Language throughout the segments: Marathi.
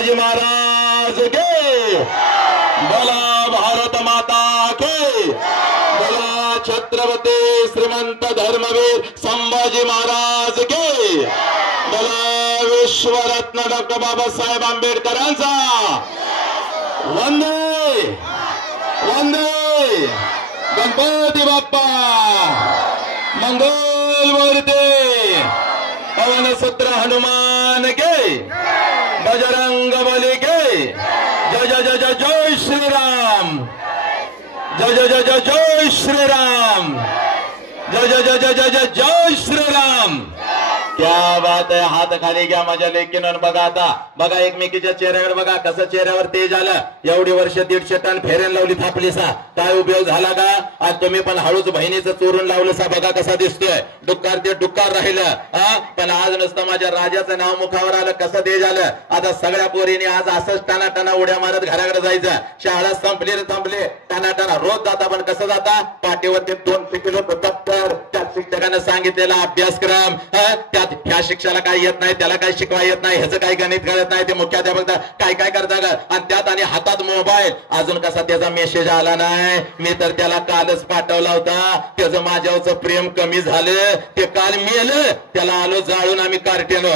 संभाजी महाराज के, बोला भारत माता के, बोला छत्रपती श्रीमंत धर्मवीर संभाजी महाराज के, बोला विश्वरत्न डॉक्टर बाबासाहेब आंबेडकरांचा वंदे वंदे गणपती बाप्पा मंगल मूर्ती पवन सूत्र हनुमान के, बजरंग बली के, जय जय जय जय जय श्री राम, जय जय जय जय जय श्री राम, जय जय जय जय जय जय जय श्री राम। क्या बात आहे, हात खाली घ्या माझ्या लेकीन बघा आता, बघा एकमेकीच्या चेहऱ्यावर बघा कसं चेहऱ्यावर तेज आलं। एवढी वर्ष 150 टन फेरेन लावली थापली सा, काय उपयोग झाला का? आज तुम्ही पण हळूच बहिणीचं चोरून लावलं सा, बघा कसा दिसतोय, डुक्कार ते डुक्कार राहिलं पण आज नुसतं माझ्या राजाचं नाव मुखावर आलं, कसं तेज आलं। आता सगळ्या पोरीने आज असंच टाना टाना उड्या मारत घराकडे जायचं, शाळा संपली रे संपले, टाना टाना रोज जाता, पण कसं जाता? पाठीवरती 2 पिकिलो दप्तर, त्यात शिक्षकाने सांगितलेला अभ्यासक्रम, त्यात ह्या शिक्षकाला काय येत नाही, त्याला काय शिकवा येत नाही, ह्याचं काही गणित कळत नाही, ते मुख्याध्यापक काय काय करता का, आणि त्यात आणि हातात मोबाईल, अजून कसा त्याचा मेसेज आला नाही। मी तर त्याला कालच पाठवला होता, त्याचं माझ्यावरचं प्रेम कमी झालं, ते काल मेलं, त्याला आलो जाळून आम्ही कार्टेनो।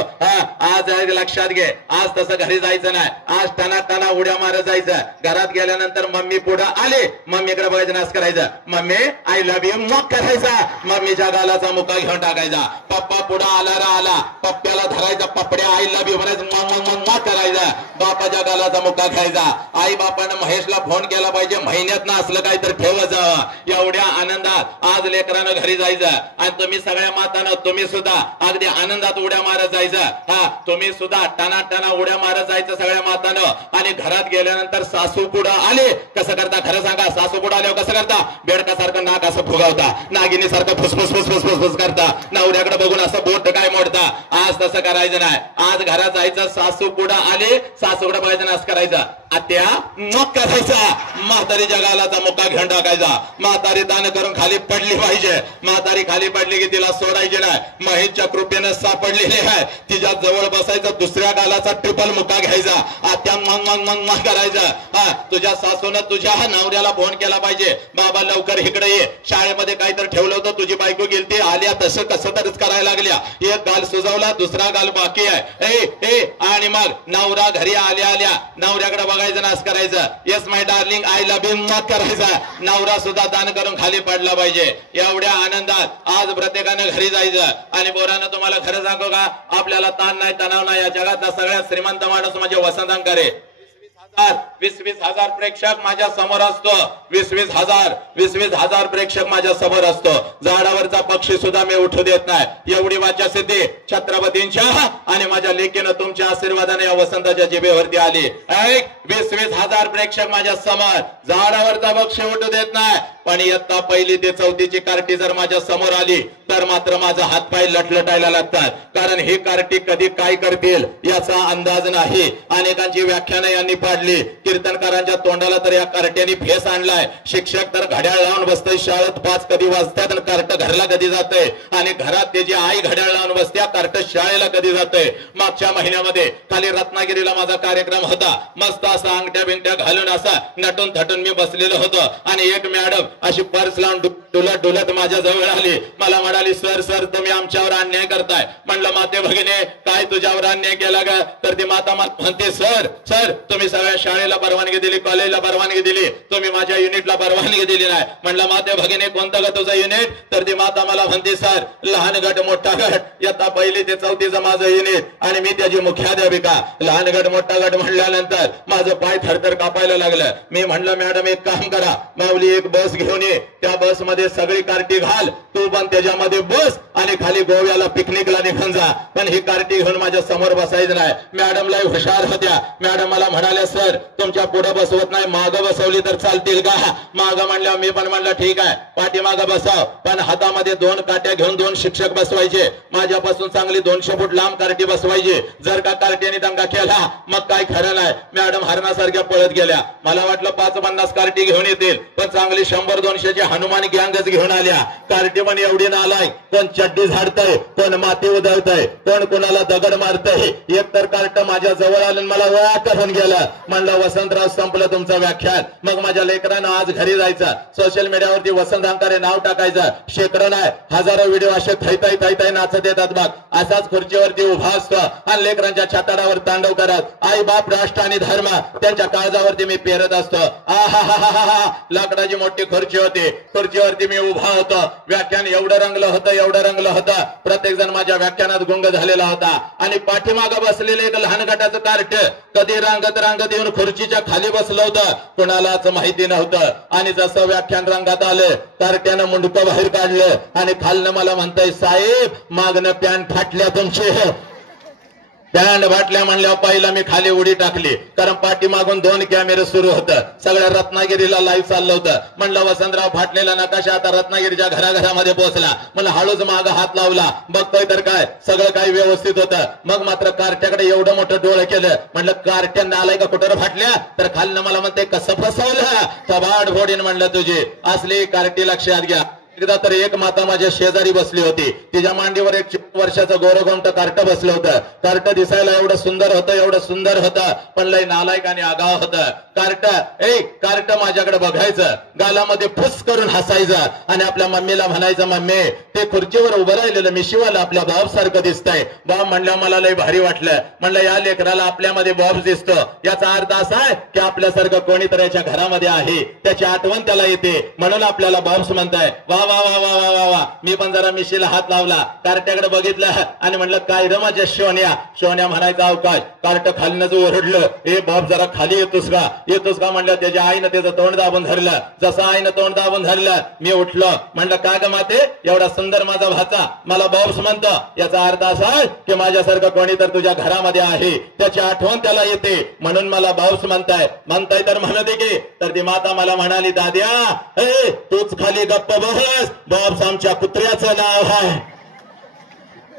आज लक्षात घे, आज तसं घरी जायचं नाही, आज टना टना उड्या मारत जायचं। घरात गेल्यानंतर मम्मी पुढे आले, मम्मीकडे बघायचं, नाच करायचं, मम्मी आय लव्ह यू मग करायचा, मम्मीच्या गालाचा मुका घेऊन टाकायचा। पप्पा पुढे आला आला, पप्प्याला धरायचा, पपड्या आई लव्ह यू म्हणायचं, मग करायचा, बापाच्या गालाचा मुका खायचा। आई बापानं महेशला फोन केला पाहिजे, महिन्यात ना असलं काही तर ठेवत जावं। एवढ्या आनंदात आज लेकरानं घरी जायचं, आणि तुम्ही सगळ्या मातानं तुम्ही सुद्धा अगदी आनंदात उड्या मारत जायचं। तुम्ही सुद्धा टाना टाना उड्या मारत जायचं सगळ्या मातानं, आणि घरात गेल्यानंतर सासू पुढं आले कसं करता, खरं सांगा, सासू पुढं आल्यावर कसं करता? बेडकासारखं नाक असं फुगावता, नागिनी सारखं फुसफुस फुसफुस फुसफुस करता, नवऱ्याकडे बघून असं बोट काय मोडता। आज तसं करायचं नाही, आज घरात जायचं, सासू पुढं आले, सासूकडे बघायचं, नाच करायचा, आत्या मग करायचा, म्हातारीच्या गालाचा मुका घेऊन टाकायचा। म्हातारी ताण करून खाली पडली पाहिजे, म्हातारी खाली पडली की तिला सोडायची नाही, महेशच्या कृपेनं सापडलेली आहे, तिच्या जवळ बसायचं, दुसऱ्या गालाचा ट्रिपल मुका घ्यायचा, आत्या मग मग मग मग करायचं। तुझ्या सासून तुझ्या नवऱ्याला फोन केला पाहिजे, बाबा लवकर इकडे ये, शाळेमध्ये काहीतरी ठेवलं होतं, तुझी बायको गेलती, आल्या तसं कसं तरच करायला लागल्या, एक गाल सुजवला, दुसरा गाल बाकी आहे, ए आणि मग नवरा घरी आल्या आल्या नवऱ्याकडे बघायचं, नाच करायचं, yes my darling I love you मग करायचा। नवरा सुद्धा दान करून खाली पडला पाहिजे। एवढ्या आनंदात आज प्रत्येकानं घरी जायचं। आणि पोरानं तुम्हाला खरं सांगू का, आपल्याला ताण नाही, तणाव नाही, या जगातला सगळ्यात श्रीमंत माणूस म्हणजे वसंत अंकारे। 20-20 हजार प्रेक्षक माझ्या समोर असतो, 20-20 हजार प्रेक्षक माझ्या समोर असतो, झाडावरचा पक्षी सुद्धा मी उठू देत नाही। एवढी वाचा सिद्धी छत्रपतींच्या आणि माझ्या लेकीनं तुमच्या आशीर्वादाने या वसंताच्या जिभेवरती आली। 20-20 हजार प्रेक्षक माझ्या समोर, झाडावरचा पक्षी उठू देत नाही, पण इयत्ता 1ली ते 4थीची कार्टी जर माझ्या समोर आली तर मात्र माझा हातपाय लटलटायला लागतात, कारण ही कार्टी कधी काय करतील याचा अंदाज नाही। अनेकांची व्याख्यानं यांनी पाडली, कीर्तनकारांच्या तोंडाला तर या कार्ट्याने फेस आणलाय, शिक्षक तर घड्याळ लावून बसतय, शाळेत 5 कधी वाजतात आणि कार्ट घरला कधी जातंय, आणि घरात त्याची आई घड्याळ लावून बसत्या, कार्ट शाळेला कधी जातंय। मागच्या महिन्यामध्ये खाली रत्नागिरीला माझा कार्यक्रम होता, मस्त असा अंगठ्या बिंगट्या घालून असा नटून थटून मी बसलेलो होतो, आणि एक मॅडम अशी पर्स लावून डुलत डुलत माझ्या जवळ आली, मला म्हणाली, सर सर तुम्ही आमच्यावर अन्याय करताय। म्हणलं माते भगिनी काय तुझ्यावर अन्याय केला का? तर ती माता म्हणते, सर सर तुम्ही सगळ्या शाळेला परवानगी दिली, कॉलेजला परवानगी दिली, तुम्ही माझ्या युनिटला परवानगी दिली नाही। म्हणलं माते भगिनी कोणतं ग तुझं युनिट? तर ती माता मला म्हणते, सर लहान गट मोठा गट, इयत्ता 1ली ते 4थीचं माझं युनिट, आणि मी त्याची मुख्याध्यापिका। लहान गट मोठा गट म्हणल्यानंतर माझं पाय थरथर कापायला लागलं। मी म्हणलं मॅडम एक काम करा, माऊली एक बस घेऊन ये, त्या बस मध्ये सगळी कार्टी घाल, तू पण त्याच्यामध्ये बस, आणि खाली गोव्याला पिकनिकला निघून जा, पण ही कार्टी घेऊन माझ्या समोर बसायचं नाही। मॅडमला हुशार होत्या, मॅडम मला म्हणाल्या, सर तुमच्या पुढे बसवत नाही, मागं बसवली तर चालतील का? मागं म्हणल्या, मी पण म्हणलं ठीक आहे पाठीमागं बसाव, पण हातामध्ये 2 काट्या घेऊन 2 शिक्षक बसवायचे, माझ्यापासून चांगली 200 फूट लांब कार्टी बसवायची। जर का कार्टीने दंगा केला मग काय खरं नाही। मॅडम हरणासारख्या पळत गेल्या, मला वाटलं 5-50 कार्टी घेऊन येतील, पण चांगली 100-200ची हनुमान गँगच घेऊन आल्या। कार्टी पण एवढी नालाय, कोण चड्डी झाडतय, कोण माती उधळतय, कोण कोणाला दगड मारतय. एक तर कार्ट माझ्या जवळ आलं मला वया करून गेलं. म्हणलं वसंतराव संपलं तुमचं व्याख्यान. मग माझ्या लेकरांना आज घरी जायचं, सोशल मीडियावरती वसंत अंकारे नाव टाकायचं. शेकडो नाही हजारो व्हिडिओ असे थैताई थैताई नाचत येतात बघ. असाच खुर्चीवरती उभा असतो आणि लेकरांच्या छाताडावर तांडव करत आई बाप राष्ट्र आणि धर्म त्यांच्या काळजावरती मी पेरत असतो. आहा लाकडाची मोठी खुर्ची होती, खुर्चीवरती मी उभा होतो. व्याख्यान एवढं रंगलं होतं. प्रत्येक जण माझ्या व्याख्यानात गुंग झालेला होता आणि पाठीमागं बसलेलं एक लहान गटाचं कार्ट कधी रांगत येऊन खुर्चीच्या खाली बसलं होतं, कुणालाच माहिती नव्हतं. आणि जसं व्याख्यान रंगात आलं कार्ट्यानं मुंडकं बाहेर काढलं आणि खालनं मला म्हणताय साहेब मागणं पॅन्ट फाटल्या तुमची. पॅन्ट फाटल्या म्हणल्यावर पहिला मी खाली उडी टाकली, कारण पाठीमागून 2 कॅमेरे सुरू होतं. सगळ्या रत्नागिरीला लाईव्ह चाललं होतं. म्हणलं वसंतराव फाटलेला नकाशा आता रत्नागिरीच्या घराघरामध्ये पोहोचला. म्हणलं हळूच माग हात लावला, बघतोय तर काय सगळं काही व्यवस्थित होतं. मग मात्र कार्ट्याकडे एवढं मोठं डोळं केलं. म्हणलं कार्ट्या नालाय का कुठं फाटल्या, तर खालनं मला म्हणते कसं फसवलं थबाड फोडीन. म्हणलं तुझी असली कार्टी लक्षात घ्या. एकदा तर एक माता माझ्या शेजारी बसली होती, तिच्या मांडीवर एक 4 वर्षाचं गोरगोमट कार्ट बसलं होतं. कार्ट दिसायला एवढं सुंदर होतं पण लय नालायक आणि आगाव होतं. कार्ट माझ्याकडे बघायचं, गालामध्ये फुस करून हसायचं आणि आपल्या मम्मीला म्हणायचं मम्मी ते खुर्चीवर उभं राहिलेलं मिशीवाला आपल्या बाब सारखं दिसतंय. बाब म्हणल्या मला लय भारी वाटलं. म्हणलं या लेकराला आपल्यामध्ये बॉब दिसतो, याचा अर्थ असा आहे की आपल्यासारखं कोणीतरी याच्या घरामध्ये आहे, त्याची आठवण त्याला येते म्हणून आपल्याला बॉब्स म्हणताय. वा वा वा वा वा वा वा. मी पण जरा मिशीला हात लावला, कार्ट्याकडे बघितलं आणि म्हणलं काय रे माझ्या शोन्या म्हणायचा अवकाश. कार्ट खालीनच ओरडलं, ए बाप जरा खाली येतोस का म्हणलं. त्याच्या आईनं त्याचं तोंड दाबून धरलं. जसं आईनं तोंड दाबून धरलं मी उठलो. म्हणलं का ग माते एवढा सुंदर माझा भाचा मला बॉब्स म्हणतो, याचा अर्थ असा की माझ्यासारखं कोणी तर तुझ्या घरामध्ये आहे, त्याची आठवण त्याला येते म्हणून मला बॉब्स म्हणताय तर म्हणते की. तर ती माता मला म्हणाली दाद्या तूच खाली गप्प बस, बॉब्स आमच्या कुत्र्याचं नाव आहे.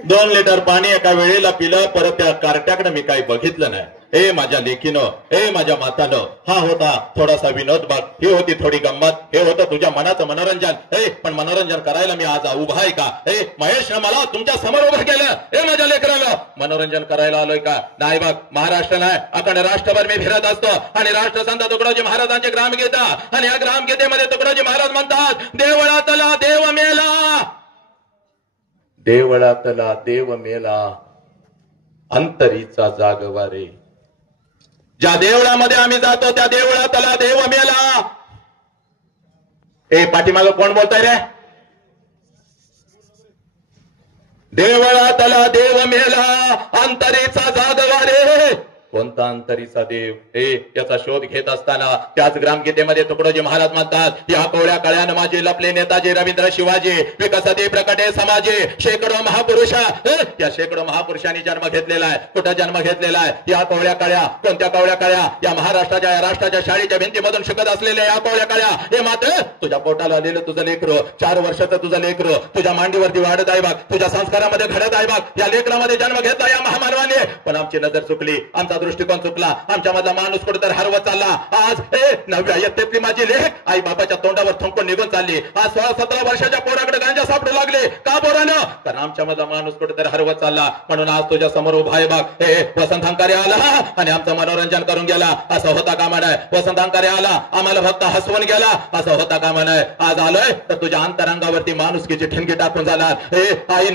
2 लिटर पाणी एका वेळेला पिलं. परत त्या कार्ट्याकडे मी काही बघितलं नाही. ए माझ्या लेकीनं, ए माझ्या मातानं, हा होता थोडासा विनोद भाग, ही होती थोडी गंमत, हे होतं तुझ्या मनाचं मनोरंजन. पण मनोरंजन करायला मी आज उभा आहे का? महेशनं मला तुमच्या समोर उभं केलं. माझ्या लेकराला मनोरंजन करायला आलोय का? नाही बघ, महाराष्ट्र नाही अखंड राष्ट्रभर मी फिरत असतो आणि राष्ट्रसंत तुकडोजी महाराजांचे ग्रामगीता आणि या ग्रामगीतेमध्ये तुकडोजी महाराज म्हणतात देवळातला देव मेला, देवळातला देव मेला, अंतरीचा जागवारे. ज्या देवळामध्ये आम्ही जातो त्या देवळातला देव मेला. पाठीमागं कोण बोलताय रे? देवळातला देव मेला, अंतरीचा जागवारे. कोणता अंतरीचा देव? याचा शोध घेत असताना त्याच ग्रामगीतेमध्ये तुकडोजी महाराज म्हणतात या कोवळ्या काळ्यानं माझे लपले नेताजी रवींद्र शिवाजी, विकसते प्रकटे समाजे, शेकडो महापुरुष. या शेकडो महापुरुषांनी जन्म घेतलेला आहे. कुठं जन्म घेतलेला आहे? या कोवळ्या काळ्या. कोणत्या कोवळ्या काळ्या? या महाराष्ट्राच्या या राष्ट्राच्या शाळेच्या भिंतीमधून शिकत असलेल्या या कोवळ्या काळ्या. हे मात्र तुझ्या पोटाला आलेलं तुझं लेकरू, 4 वर्षाचं तुझं लेकरू तुझ्या मांडीवरती वाढत आहे बघ, तुझ्या संस्कारामध्ये घडत आहे बघ. या लेकरामध्ये जन्म घेतला या महामानवाने, पण आमची नजर चुकली, आमचा दृष्टिकोन चुकला, आमच्या मधला माणूस कुठेतरी हरवत चालला. आज 9व्या इयत्तेतली माझी लेक आई बाबाच्या तोंडावर थुंकून निघून चालली. आज 16-17 वर्षाच्या पोराकडे गांजा सापडू लागले. का पोरानं? कारण आमच्या मधला माणूस कुठेतरी हरवत चालला. म्हणून आज तुझ्या समोर उभा आहे बघ. वसंत अंकारे आला आणि आमचं मनोरंजन करून गेला, असं होता कामा नये. वसंत अंकारे आला आम्हाला फक्त हसवून गेला, असं होता कामा नये. आज आलोय तर तुझ्या अंतरंगावरती माणुसकीची ठिणगी टाकून जाणार. आई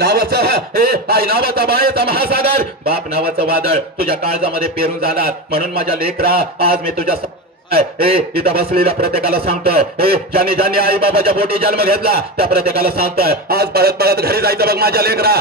नावाचा बाळेचा महासागर, बाप नावाचं वादळ तुझ्या काळजामध्ये पेरून जाणार. म्हणून माझ्या लेकरा आज मी तुझ्या इथं बसलेल्या प्रत्येकाला सांगतोय, ज्यांनी आई बाबाच्या पोटी जन्म घेतला त्या प्रत्येकाला सांगतोय आज पळत घरी जायचं बघ माझ्या लेकरा.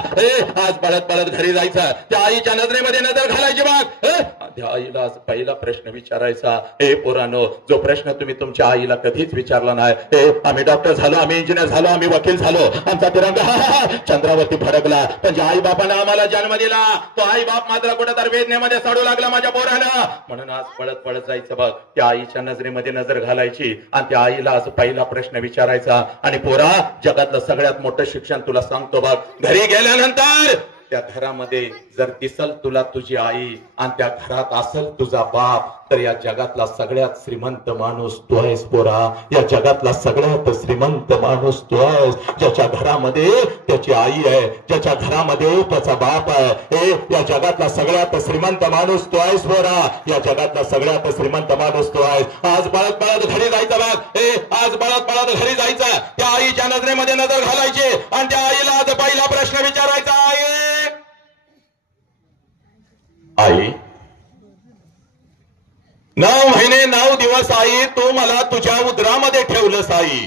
आज पळत घरी जायचं, त्या आईच्या नजरेमध्ये नजर घालायची बघ. त्या आईला आज पहिला प्रश्न विचारायचा, पोरांनो जो प्रश्न तुम्ही तुमच्या आईला कधीच विचारला नाही. आम्ही डॉक्टर झालो, आम्ही इंजिनियर झालो, आम्ही वकील झालो, आमचा तिरंगा चंद्रावरती फडकला, पण ज्या आई बापानं आम्हाला जन्म दिला तो आई बाप मात्र कुठेतरी वेदनेमध्ये सडू लागला माझ्या पोरानं. म्हणून आज पळत जायचं बघ, त्या आईच्या नजरेमध्ये नजर घालायची आणि त्या आईला आज पहिला प्रश्न विचारायचा. आणि पोरा जगातलं सगळ्यात मोठं शिक्षण तुला सांगतो बघ, घरी गेल्यानंतर त्या घरामध्ये जर दिसल तुला तुझी आई आणि त्या घरात असेल तुझा बाप, तर या जगातला सगळ्यात श्रीमंत माणूस तू आहेस पोरा. या जगातला सगळ्यात श्रीमंत माणूस तू आहेस, ज्याच्या घरामध्ये त्याची आई आहे, ज्याच्या घरामध्ये त्याचा बाप आहे. हे या जगातला सगळ्यात श्रीमंत माणूस तू आहेस पोरा. या जगातला सगळ्यात श्रीमंत माणूस तू आहेस. आज पळत पळत घरी जायचं बघ. आज पळत पळत घरी जायचं, त्या आईच्या नजरेमध्ये नजर घालायची आणि त्या आईला आज पहिला प्रश्न विचारायचा, आई 9 महिने 9 दिवस आई तू मला तुझ्या उदरामध्ये ठेवलंस आई.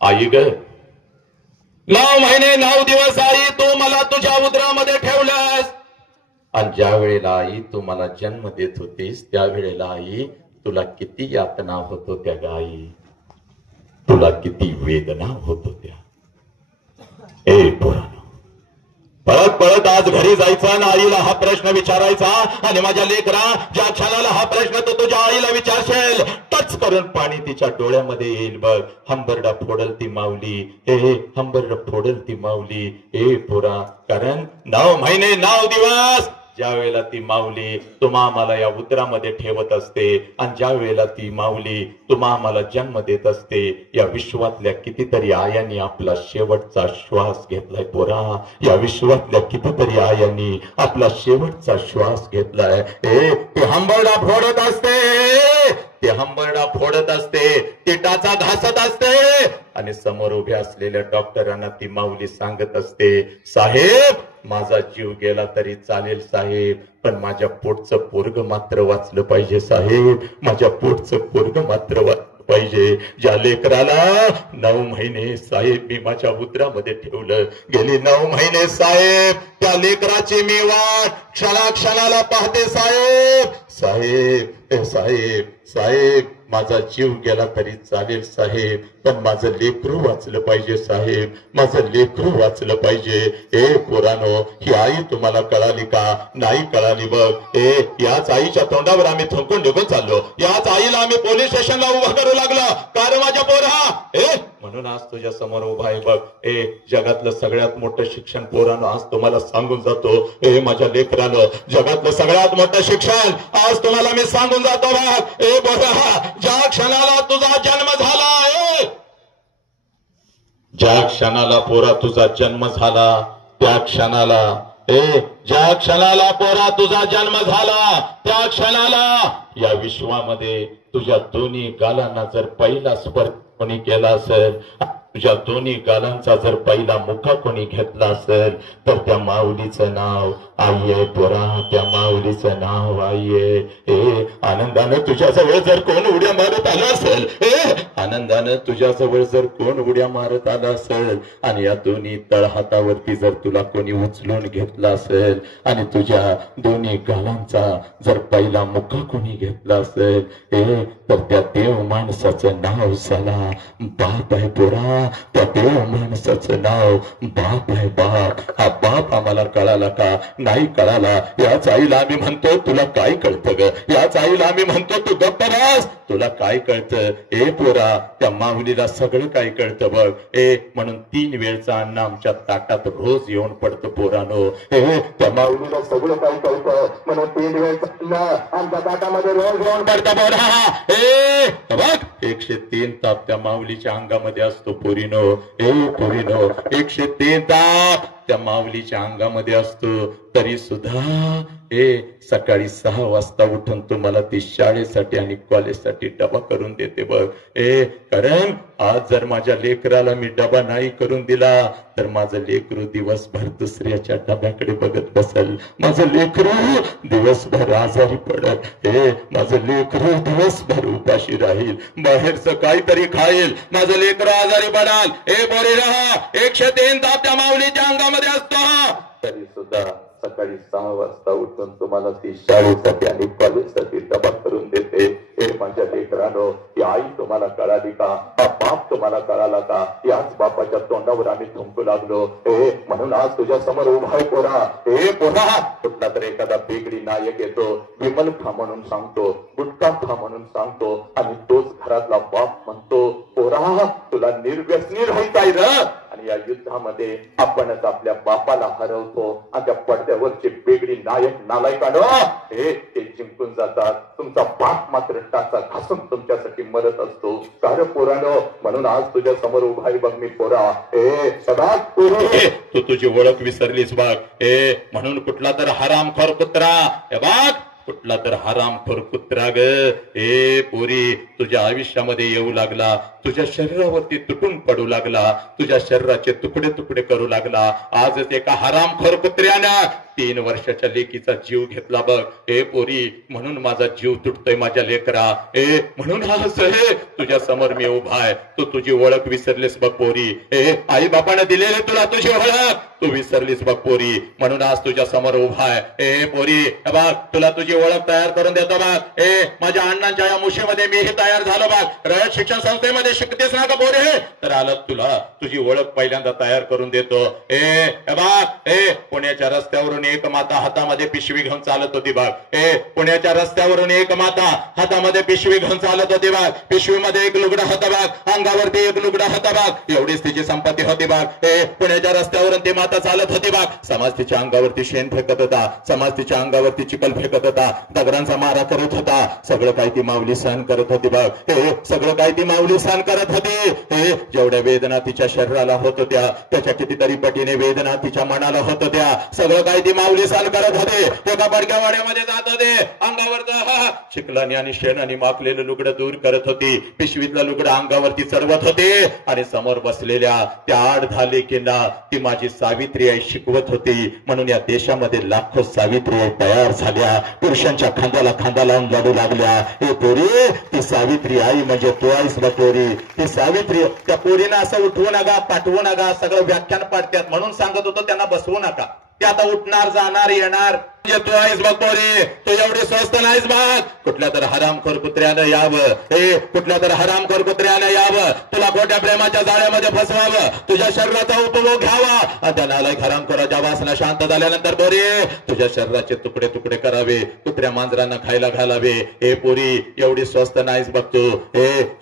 आई ग 9 महिने 9 दिवस आई तू मला तुझ्या उदरामध्ये ठेवलंस. आणि ज्या वेळेला आई तू मला जन्म देत होतीस त्यावेळेला आई तुला किती यातना होत होत्या ग आई, तुला किती वेदना होत होत्या. पळत पळत आज घरी जायचा आणि आईला हा प्रश्न विचारायचा. आणि माझ्या लेकरा, ज्या क्षणाला हा प्रश्न तू तुझ्या आईला विचारशील, टच करून पाणी तिच्या डोळ्यामध्ये येईल बघ. हंबरडा फोडल ती माऊली, हंबरडा फोडल ती माऊली. पोरा, कारण 9 महिने 9 दिवस ज्या वेळेला ती माऊली तुम्हा आम्हाला या उदरामध्ये ठेवत असते आणि ज्या वेळेला ती माऊली तुम्हा आम्हाला जन्म देत असते, या विश्वातल्या कितीतरी आयांनी आपला शेवटचा श्वास घेतलाय पोरा. या विश्वातल्या कितीतरी आयांनी आपला शेवटचा श्वास घेतलाय. ते हंबरडा फोडत असते, ते हंबरडा फोडत असते, ते टाचा घासत असते आणि समोर उभ्या असलेल्या डॉक्टरांना ती माऊली सांगत असते, साहेब माझा जीव गेला तरी चालेल साहेब, पण माझ्या पोटचं पोरग मात्र वाचलं पाहिजे साहेब, माझ्या पोटचं पोरग मात्र वाचलं पाहिजे. ज्या लेकराला 9 महिने साहेब मी माझ्या उदरामध्ये ठेवलं, गेली 9 महिने साहेब त्या लेकराची मी वाट क्षणाक्षणाला पाहते साहेब. साहेब साहेब साहेब माझा जीव गेला तरी चालेल साहेब, पण माझं लेकरू वाचलं पाहिजे साहेब, माझं लेकरू वाचलं पाहिजे. पोरानो, ही आई तुम्हाला कळाली का? नाही कळाली बघ. याच आईच्या तोंडावर आम्ही थंकून निघून चाललो, याच आईला आम्ही पोलीस स्टेशनला उभा करू लागलो. कारण माझ्या पोरा म्हणून आज तुझ्या समोर उभा आहे बघ. जगातलं सगळ्यात मोठं शिक्षण पोरानं आज तुम्हाला सांगून जातो. माझ्या लेकरानं, जगातलं सगळ्यात मोठं शिक्षण आज तुम्हाला मी सांगून जातो बघ. पोरा, ज्या क्षणाला तुझा जन्म झाला आहे, ज्या क्षणाला पोरा तुझा जन्म झाला, त्या क्षणाला ज्या क्षणाला पोरा तुझा जन्म झाला त्या क्षणाला या विश्वामध्ये तुझ्या दोन्ही गालांना जर पहिला स्पर्श कोणी केला असेल, तुझ्या दोन्ही गालांचा जर पहिला मुका कोणी घेतला असेल, तर त्या माऊलीचं नाव आई आहे पोरा, त्या माऊलीचं नाव आई आहे. आनंदानं तुझ्याजवळ जर कोण उड्या मारत आला असेल, आनंदानं तुझ्याजवळ जर कोण उड्या मारत आला असेल आणि या दोन्ही तळहातावरती जर तुला कोणी उचलून घेतला असेल आणि तुझ्या दोन्ही गालांचा जर पहिला मुका कोणी घेतला असेल, तर त्या देव माणसाचं नाव साला बाप आहे पोरा. त्या देव माणसाचं नाव बाप आहे, बाप. हा बाप आम्हाला कळाला का? नाही कळाला. याच आईला आम्ही म्हणतो तुला काय कळतं ग? याच आईला आम्ही म्हणतो तू गप्प बस, तुला काय कळतं? पोरा, त्या माऊलीला सगळं काय कळतं बघ. म्हणून 3 वेळचं अन्न आमच्या ताटात रोज येऊन पडतं पोरानो. त्या माऊलीला सगळं काय कळतं म्हणून 3 वेळचं अन्न आमच्या ताटामध्ये रोज येऊन पडतं पोरा. बघ 103 ताप त्या माऊलीच्या अंगामध्ये असतो पोरीनो. पोरीनो, 103 ताप त्या माऊलीच्या अंगामध्ये असतो. तरी सुद्धा सकाळी 6 वाजता उठून तुम्हाला ती शाळेसाठी आणि कॉलेजसाठी डबा करून देते बघ. कारण आज जर माझ्या लेकराला मी डबा नाही करून दिला तर माझं लेकरू दिवसभर दुसऱ्याच्या डब्याकडे बघत बसल, माझं लेकरू दिवसभर आजारी पडत, माझं लेकरू दिवसभर उपाशी राहील, बाहेरचं काहीतरी खाईल, माझं लेकरू आजारी पडाल. बरे राहा. 103 ताप त्या माऊलीच्या अंगामध्ये असतो. तरी सुद्धा सकाळी 6 वाजता उठून तुम्हाला ती शाळेसाठी आणि कॉलेजसाठी डबा करून देते. माझ्या लेकरांनो, ही आई तुम्हाला कळाली का? हा बाप तुम्हाला कळाला का? याच बापाच्या तोंडावर आम्ही थुंकू लागलो. म्हणून आज तुझ्या समोर उभा आहे पोरा. पोरा, कुठला तर एखादा बेगडी नायक येतो, विमल खा म्हणून सांगतो, गुटखा खा म्हणून सांगतो आणि तोच घरातला बाप म्हणतो, पोरा तुला निर्व्यसनी राहायचं आहे र. आणि या या युद्धामध्ये आपणच आपल्या बापाला हरवतो आणि त्या पडद्यावरचे बेगडी नायक नालायकानो हे ते जिंकून जातात. तुमचा बाप मात्र टाचा घासून तुमच्यासाठी मरत असतो. कार पोरानो, म्हणून आज तुझ्या समोर उभा आहे बघ मी पोरा. तू तुझी ओळख विसरलीस बघ. म्हणून कुठला तर हरामखोर कुत्रा, बघ कुठला तर हरामखोर कुत्रा ग पोरी तुझ्या आयुष्यामध्ये येऊ लागला, तुझ्या शरीरावरती तुटून पडू लागला, तुझ्या शरीराचे तुकडे तुकडे करू लागला. आजच एका हरामखोर कुत्र्यानं 3 वर्षाच्या लेकीचा जीव घेतला बघ. पोरी, म्हणून माझा जीव तुटतोय माझ्या लेकरा. म्हणून हा तुझ्या समोर मी उभा आहे. तू तुझी ओळख विसरलीस बघ पोरी. आई बापाने दिलेले तुला तुझी ओळख तू विसरलीस बघ पोरी. म्हणून आज तुझ्या समोर उभा आहे. पोरी बघ, तुला तुझी ओळख तयार करून देतो बघ. माझ्या अण्णांच्या या मुशीमध्ये मीही तयार झालो बघ. रयत शिक्षण संस्थेमध्ये शिकतेस ना का पोरी, तर आलं तुला तुझी ओळख पहिल्यांदा तयार करून देतो. बघ, पुण्याच्या रस्त्यावरून एक माता हातामध्ये पिशवी घेऊन चालत होती बघ. पुण्याच्या रस्त्यावरून एक माता हातामध्ये पिशवी घेऊन चालत होती बघ. पिशवीमध्ये एक लुगडं होतं बघ, अंगावरती एक लुगडं होतं बघ. एवढीच तिची संपत्ती होती बघ. पुण्याच्या रस्त्यावरून ती माता चालत होती बघ. समाज तिच्या अंगावरती शेण फेकत होता, समाज तिच्या अंगावरती चिखल फेकत होता, दगडांचा मारा करत होता. सगळं काही ती माऊली सहन करत होती बघ. सगळं काही ती माऊली सहन करत होती. जेवढ्या वेदना तिच्या शरीराला होत होत्या त्याच्या कितीतरी पटीने वेदना तिच्या मनाला होत होत्या. सगळं काही ती माऊली सहन करत होते. एका बडक्या वाड्यामध्ये जात होते, अंगावरचं चिखलाने आणि शेणाने माखलेलं लुगडं दूर करत होती. पिशवीतलं लुगडं अंगावरती चढवत होते आणि समोर बसलेल्या त्या 8-10 लेकींना ती माझी सावित्री आई शिकवत होती. म्हणून या देशामध्ये लाखो सावित्री आई तयार झाल्या, पुरुषांच्या खांद्याला खांदा लावून लढू लागल्या. पोरी, ती सावित्री आई म्हणजे तू आहेस ना पोरी. ती सावित्री, त्या पोरीनं असं उठवू नका, पाठवू नका, सगळं व्याख्यान पाडतात म्हणून सांगत होतो त्यांना बसवू नका. ते आता उठणार जाणार येणार तू आहेस बघ पोरी. तू एवढे स्वस्त नाहीस बघ. कुठल्या तर हरामखोर कुत्र्यानं यावं, कुठल्या तर हरामखोर कुत्र्यानं यावं, तुला खोट्या प्रेमाच्या जाळ्यामध्ये फसवावं, तुझ्या शरीराचा उपभोग घ्यावा आणि त्या नालायक हरामखोराच्या वासना शांत झाल्यानंतर पोरी तुझ्या शरीराचे तुकडे तुकडे करावे, कुत्र्या मांजरांना खायला घालावे. पोरी, एवढी स्वस्त नाहीस बघ तू.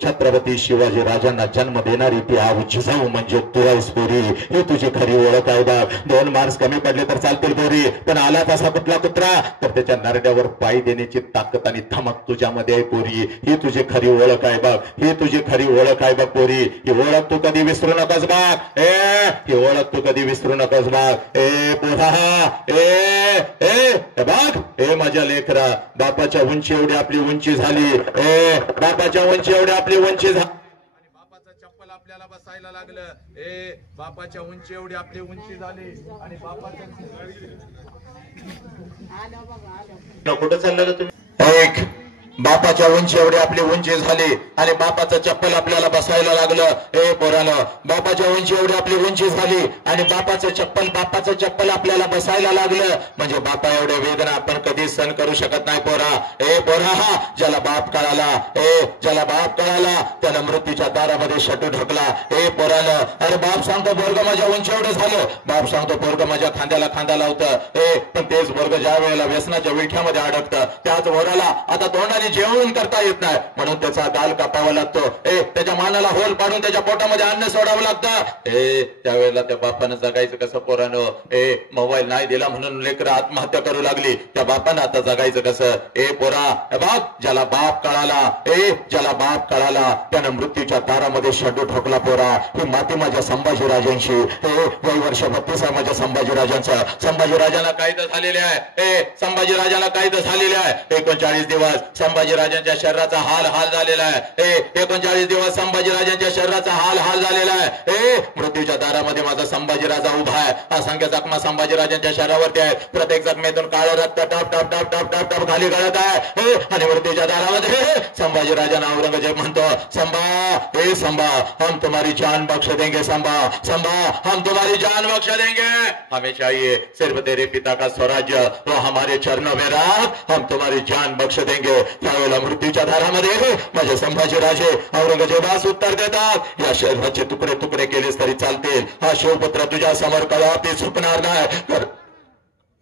छत्रपती शिवाजी राजांना जन्म देणारी ती आऊची जाऊ म्हणजे तू आहेस पोरी. ही तुझी खरी ओळख आहे बघ. 2 मार्क्स कमी पडले तर चालतील पोरी, पण आला तसा कुठला कुत्रा तर त्याच्या नरड्यावर पाय देण्याची ताकद आणि धमक तुझ्यामध्ये आहे पोरी. ही तुझी खरी ओळख आहे बघ. ही तुझी खरी ओळख आहे बघ पोरी. ही ओळख तू कधी विसरू नकोस बघ. ही ओळख तू कधी विसरू नकोस बघ. पोरा, बघ, माझ्या लेकरा, बापाच्या उंची एवढी आपली उंची झाली. बापाच्या उंची एवढी आपली उंची झाली. चप्पल आपल्याला बसायला लागलं. बापाच्या उंची एवढी आपली उंची झाली आणि बापाच्या कुठं चाललं तुम्ही? बापाच्या उंची एवढी आपली उंची झाली आणि बापाचं चप्पल आपल्याला बसायला लागलं. पोरानं, बापाच्या उंची एवढी आपली उंची झाली आणि बापाचं चप्पल आपल्याला बसायला लागलं म्हणजे बापा एवढ्या वेदना आपण कधी सहन करू शकत नाही पोरा. पोरा, हा ज्याला बाप कळाला त्याला मृत्यूच्या दारामध्ये शटू ढकला. पोरानं, अरे बाप सांगतो पोरग माझ्या उंची एवढं झालं, बाप सांगतो पोरग माझ्या खांद्याला खांदा लावतं. पण तेच पोरग ज्या वेळेला व्यसनाच्या विळख्यामध्ये अडकतं त्याच पोराला आता तोंडाने जेवण करता येत नाही म्हणून त्याचा गाल कापावा लागतो. त्याच्या मानाला होल पाडून त्याच्या पोटामध्ये अन्न सोडावं लागतं. त्यावेळेला त्या बापानं जगायचं कसं पोरानं? मोबाईल नाही दिला म्हणून लेकरं आत्महत्या करू लागली. त्या बापानं आता जगायचं कसं? पोरा, बाप ज्याला बाप कळाला त्यानं मृत्यूच्या दारामध्ये शंडू ठोकला पोरा. ही माती माझ्या संभाजीराजांशी. वय वर्ष 32 आहे माझ्या संभाजीराजांचं. संभाजीराजाला कैद झालेले आहे. संभाजीराजाला कैद झालेले आहे. 39 दिवस संभाजीराजांच्या शरीराचा हाल झालेला आहे. 39 दिवस संभाजीराजांच्या शरीराचा हाल झालेला आहे. मृत्यूच्या दारामध्ये माझा संभाजीराजा उभा आहे. असंख्य जखमा संभाजीराजांच्या शरीरावरती आहेत. प्रत्येक जखमेतून काळं रक्त टप टप टप टप टप टप खाली गळत आहे. आणि मृत्यूच्या दारामध्ये संभाजीराजांना औरंगजेब म्हणतो, संभा हम तुम्हारी जान बख्श देंगे. संभा हम तुम्हारी जान बख्श देंगे. हमें चाहिए सिर्फ तेरे पिता का स्वराज्य, वो हमारे चरणों में राख, हम तुम्हारी जान बख्श देंगे. त्यावेळेला मृत्यूच्या दारामध्ये माझे संभाजीराजे औरंगजेबास उत्तर देतात, या शरीराचे तुकडे तुकडे केलेस तरी चालतील. हा शिवपुत्र तुझ्या समोर कदापि झुकणार नाही.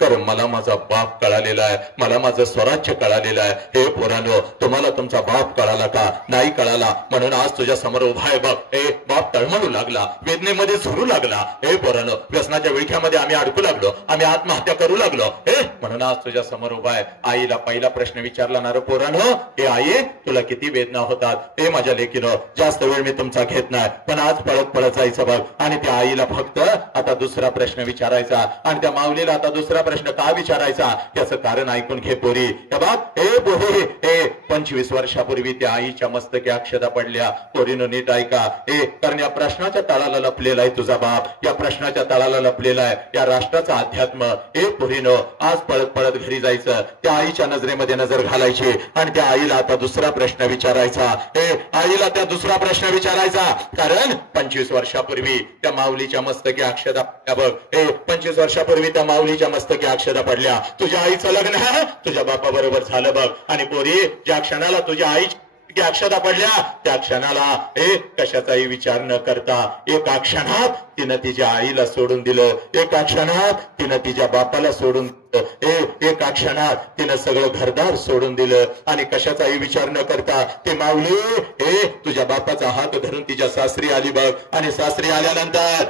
तर मला माझा बाप कळालेला आहे, मला माझं स्वराज्य कळालेलं आहे. हे पोरांनो, तुम्हाला तुमचा बाप कळाला का? नाही कळाला. म्हणून आज तुझ्या समोर उभा आहे बघ. हे बाप तळमळू लागला, वेदनेमध्ये झुरू लागला. हे पोरांनो, व्यसनाच्या विळख्यामध्ये आम्ही अडकू लागलो, आम्ही आत्महत्या करू लागलो. हे म्हणून आज तुझ्या समोर उभा आहे. आईला पहिला प्रश्न विचारला ना रे पोरांनो, हे आई तुला किती वेदना होतात? हे माझ्या लेकीनं, जास्त वेळ मी तुमचा घेत नाही, पण आज पळत पळत जायचं बघ. आणि त्या आईला फक्त आता दुसरा प्रश्न विचारायचा, आणि त्या माऊलीला आता दुसरा प्रश्न का विचारायचा याचं कारण ऐकून घे पोरी. हे बघ, हे पोरी, हे 25 वर्षापूर्वी त्या आईच्या मस्तकी अक्षता पडल्या. पोरीनं नीट ऐका. हे कारण या प्रश्नाच्या तळाला लपलेला आहे तुझा बाप, या प्रश्नाच्या तळाला लपलेला आहे या राष्ट्राचा अध्यात्म. हे पोरीनं, आज पळत पळत घरी जायचं, त्या आईच्या नजरेमध्ये नजर घालायची, आणि त्या आईला आता दुसरा प्रश्न विचारायचा. हे आईला त्या दुसरा प्रश्न विचारायचा, कारण 25 वर्षापूर्वी त्या माऊलीच्या मस्तकी अक्षता पडल्या बघ. हे 25 वर्षापूर्वी त्या माऊलीच्या मस्तकी अक्षता पडल्या. तुझ्या आईचं लग्न तुझ्या बापा बरोबर झालं बघ. आणि पोरी, ज्या क्षणाला तुझ्या आईची अक्षता पडल्या त्या क्षणाला हे कशाचाही विचार न करता एका क्षणात तिनं तिच्या आईला सोडून दिलं, एका क्षणात तिनं तिच्या बापाला सोडून एका क्षणात तिनं सगळं घरदार सोडून दिलं, आणि कशाचाही विचार न करता ते माऊली हे तुझ्या बापाचा हात धरून तिच्या सासरी आली बघ. आणि सासरी आल्यानंतर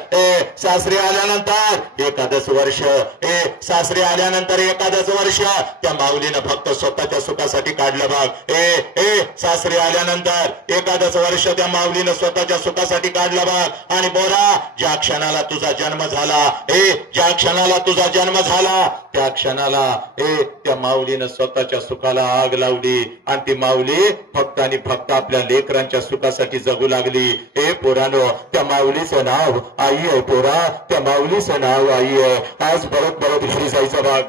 एकादश वर्ष, सासरी आल्यानंतर एकादश वर्ष त्या माऊलीनं फक्त स्वतःच्या सुखासाठी काढलं बघ. सासरी आल्यानंतर एकादश वर्ष त्या माऊलीनं स्वतःच्या सुखासाठी काढलं बघ. आणि बोरा, ज्या क्षणाला तुझा जन्म झाला, ज्या क्षणाला तुझा जन्म झाला त्या क्षणाला त्या माऊलीनं स्वतःच्या सुखाला आग लावली, आणि ती माऊली फक्त आणि फक्त आपल्या लेकरांच्या सुखासाठी जगू लागली. हे पोरानो, त्या माऊलीचं नाव आई आहे पोरा, त्या माऊलीचं नाव आई आहे. आज बळत बळत घरी जायचं बघ.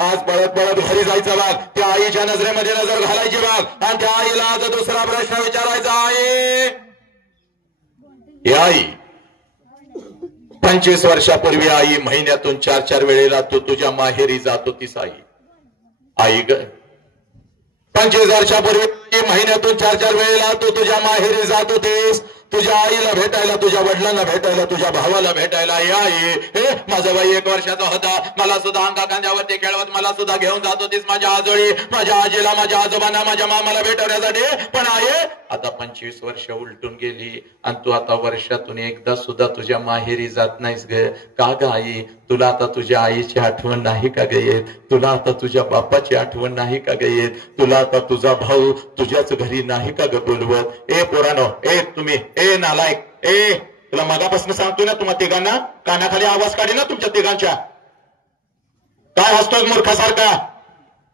आज बळत बळत घरी जायचं बघ. त्या आईच्या नजरेमध्ये नजर घालायची बघ, आणि त्या आईला आज दुसरा प्रश्न विचारायचा. आई 25 वर्षापूर्वी आई महिन्यातून 4-4 वेळेला तू तुझ्या माहेरी जात होतीस. आई ग, 25 वर्षापूर्वी महिन्यातून 4-4 वेळेला तू तुझ्या माहेरी जात होतीस, तुझ्या आईला भेटायला, तुझ्या वडिलांना भेटायला, तुझ्या भावाला भेटायला. आई माझा बाई 1 वर्षाचा होता, मला सुद्धा अंगा खांद्यावरती खेळवत मला सुद्धा घेऊन जात होतीस माझ्या आजोळी, माझ्या आजीला, माझ्या आजोबांना, माझ्या मामाला भेटवण्यासाठी. पण आई आता 25 वर्ष उलटून गेली, आणि तू आता वर्षातून एकदा सुद्धा तुझ्या माहेरी जात नाहीस ग. का ग आई? तुला आता तुझ्या आईची आठवण नाही का ग येत? तुला आता तुझ्या बापाची आठवण नाही का ग येत? तुला आता तुझा भाऊ तुझ्याच घरी नाही का ग बोलवत? पोरानो, तुम्ही नालायक, तुला मगापासून सांगतोय ना तुम्हा तिघांना, कानाखाली आवाज काढी ना तुमच्या तिघांच्या. काय हसतोय मूर्खासारखा?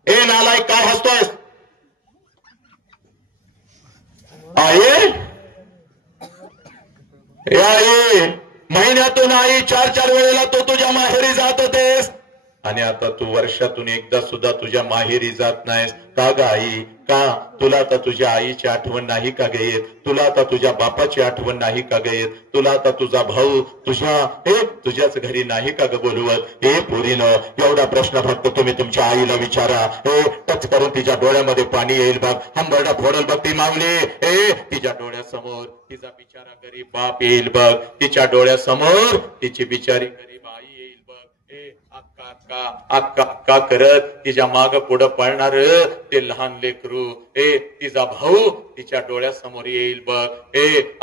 नालायक, काय हसतोय? आई महिन्यातून आई 4-4 वेळेला तो तुझ्या माहेरी जात होतेस, आणि आता तू वर्षातून एकदा सुद्धा तुझ्या माहेरी जात नाहीस. का ग आई? का? तुला आता तुझ्या आईची आठवण नाही का ग येत? तुला आता तुझ्या बापाची आठवण नाही का ग येत? तुला आता तुझा भाऊ तुझ्याच घरी नाही का ग बोलवत? पोरीनं, एवढा प्रश्न फक्त तुम्ही तुमच्या आईला विचारा. टच करून तिच्या डोळ्यामध्ये पाणी येईल बघ, हंबरडा फोडल बघ ती माऊली. तिच्या डोळ्यासमोर तिचा बिचारा गरीब बाप येईल बघ, तिच्या डोळ्यासमोर तिची बिचारी गरीब आई येईल बघ. अक्का करत तिच्या माग पुढं पळणार ते लहान लेकरू, तिचा भाऊ तिच्या डोळ्यासमोर येईल बघ.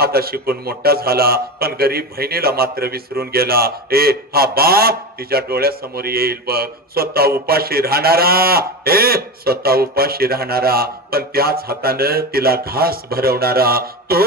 आता शिकून मोठा झाला, पण गरीब बहिणीला मात्र विसरून गेला. हा बाप तिच्या डोळ्यासमोर येईल बघ. स्वतः उपाशी राहणारा, पण त्याच हातानं तिला घास भरवणारा तो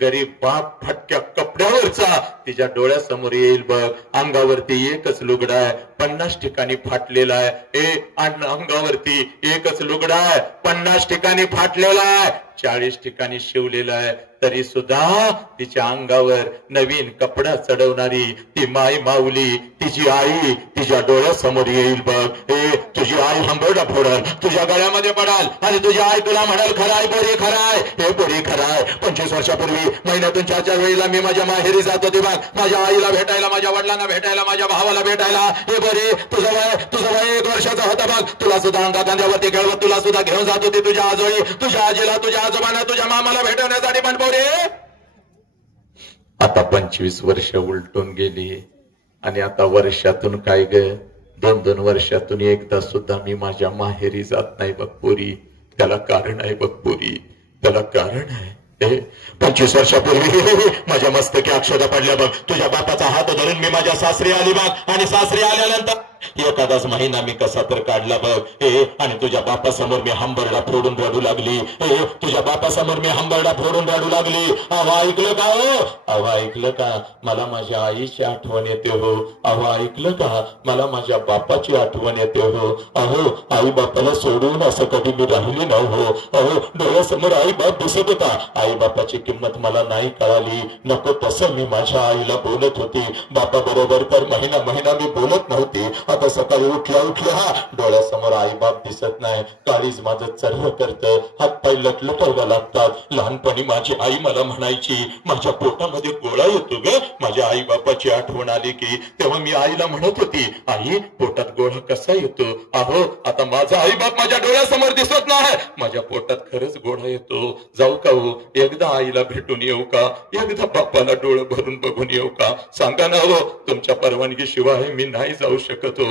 गरीब बाप फटक्या कपड्यावरचा तिच्या डोळ्यासमोर येईल बघ. अंगावरती एकच लुगडा आहे, 50 ठिकाणी फाटलेला आहे. अंगावरती एकच लुगडा आहे, 50 ठिकाणी फाटलेला आहे, 40 ठिकाणी शिवलेला आहे, तरी सुद्धा तिच्या अंगावर नवीन कपडा चढवणारी ती माई माऊली, तिची आई तिच्या डोळ्यासमोर येईल बघ. तुझी आई हंबरडा फोडल, तुझ्या गळ्यामध्ये पडाल, आणि तुझी आई तुला म्हणाल, खराय पोरी खराय, पोरी खराय. 25 वर्षापूर्वी महिन्यातून 4-4 वेळेला मी माझ्या माहेरी जात होते बघ, माझ्या आईला भेटायला, माझ्या वडिलांना भेटायला, माझ्या भावाला भेटायला. बरे, तुझं वय 1 वर्षाचा होता बघ, तुला सुद्धा अंगा कांद्यावरती खेळवत, तुला सुद्धा घेऊन जात होती तुझ्या आजोळी, तुझ्या आजीला, तुझ्या आजोबांना, तुझ्या मामाला भेटवण्यासाठी. पण पोरे, आता 25 वर्ष उलटून गेली, आणि आता वर्षातून काय ग? 2-2 वर्षातून एकदा सुद्धा मी माझ्या माहेरी जात नाही बघ पोरी. त्याला कारण आहे बघ पोरी, त्याला कारण आहे. 25 वर्षापूर्वी माझ्या मस्तकी अक्षता पडल्या बघ. तुझ्या बापाचा हात धरून मी माझ्या सासरी आली बघ. आणि सासरी आल्यानंतर एखादाच महिना मी कसा तर काढला बघ. आणि तुझ्या बापासमोर मी हंबरडा फोडून रडू लागली. तुझ्या बापासमोर मी हंबरडा फोडून रडू लागली. अहो ऐकलं का हो? अहो ऐकलं का? मला माझ्या आईची आठवण येते हो. अहो ऐकलं का? मला माझ्या बापाची आठवण येते हो. अहो आई बापाला सोडून असं कधी मी राहिली नाही हो. अहो डोळ्यासमोर आई बाप दिसत होता. आई बापाची किंमत मला नाही कळाली. नको तसं मी माझ्या आईला बोलत होती. बापा बरोबर तर महिना मी बोलत नव्हती. आता सकाळी उठल्या डोळ्यासमोर आई बाप दिसत नाही. काळीज माझं चर्ह करतं, हातपाय लटलटायला लागतात. लहानपणी माझी आई मला म्हणायची, माझ्या पोटामध्ये गोळा येतो ग. माझ्या आई बापाची आठवण आली की तेव्हा मी आईला म्हणत होती, आई पोटात गोळा कसा येतो? अहो आता माझा आई बाप माझ्या डोळ्यासमोर दिसत नाही. माझ्या पोटात खरंच गोळा येतो. जाऊ का हो? एकदा आईला भेटून येऊ का? एकदा बापाला डोळं भरून बघून येऊ का? सांगा ना हो. तुमच्या परवानगी शिवाय मी नाही जाऊ शकत हो.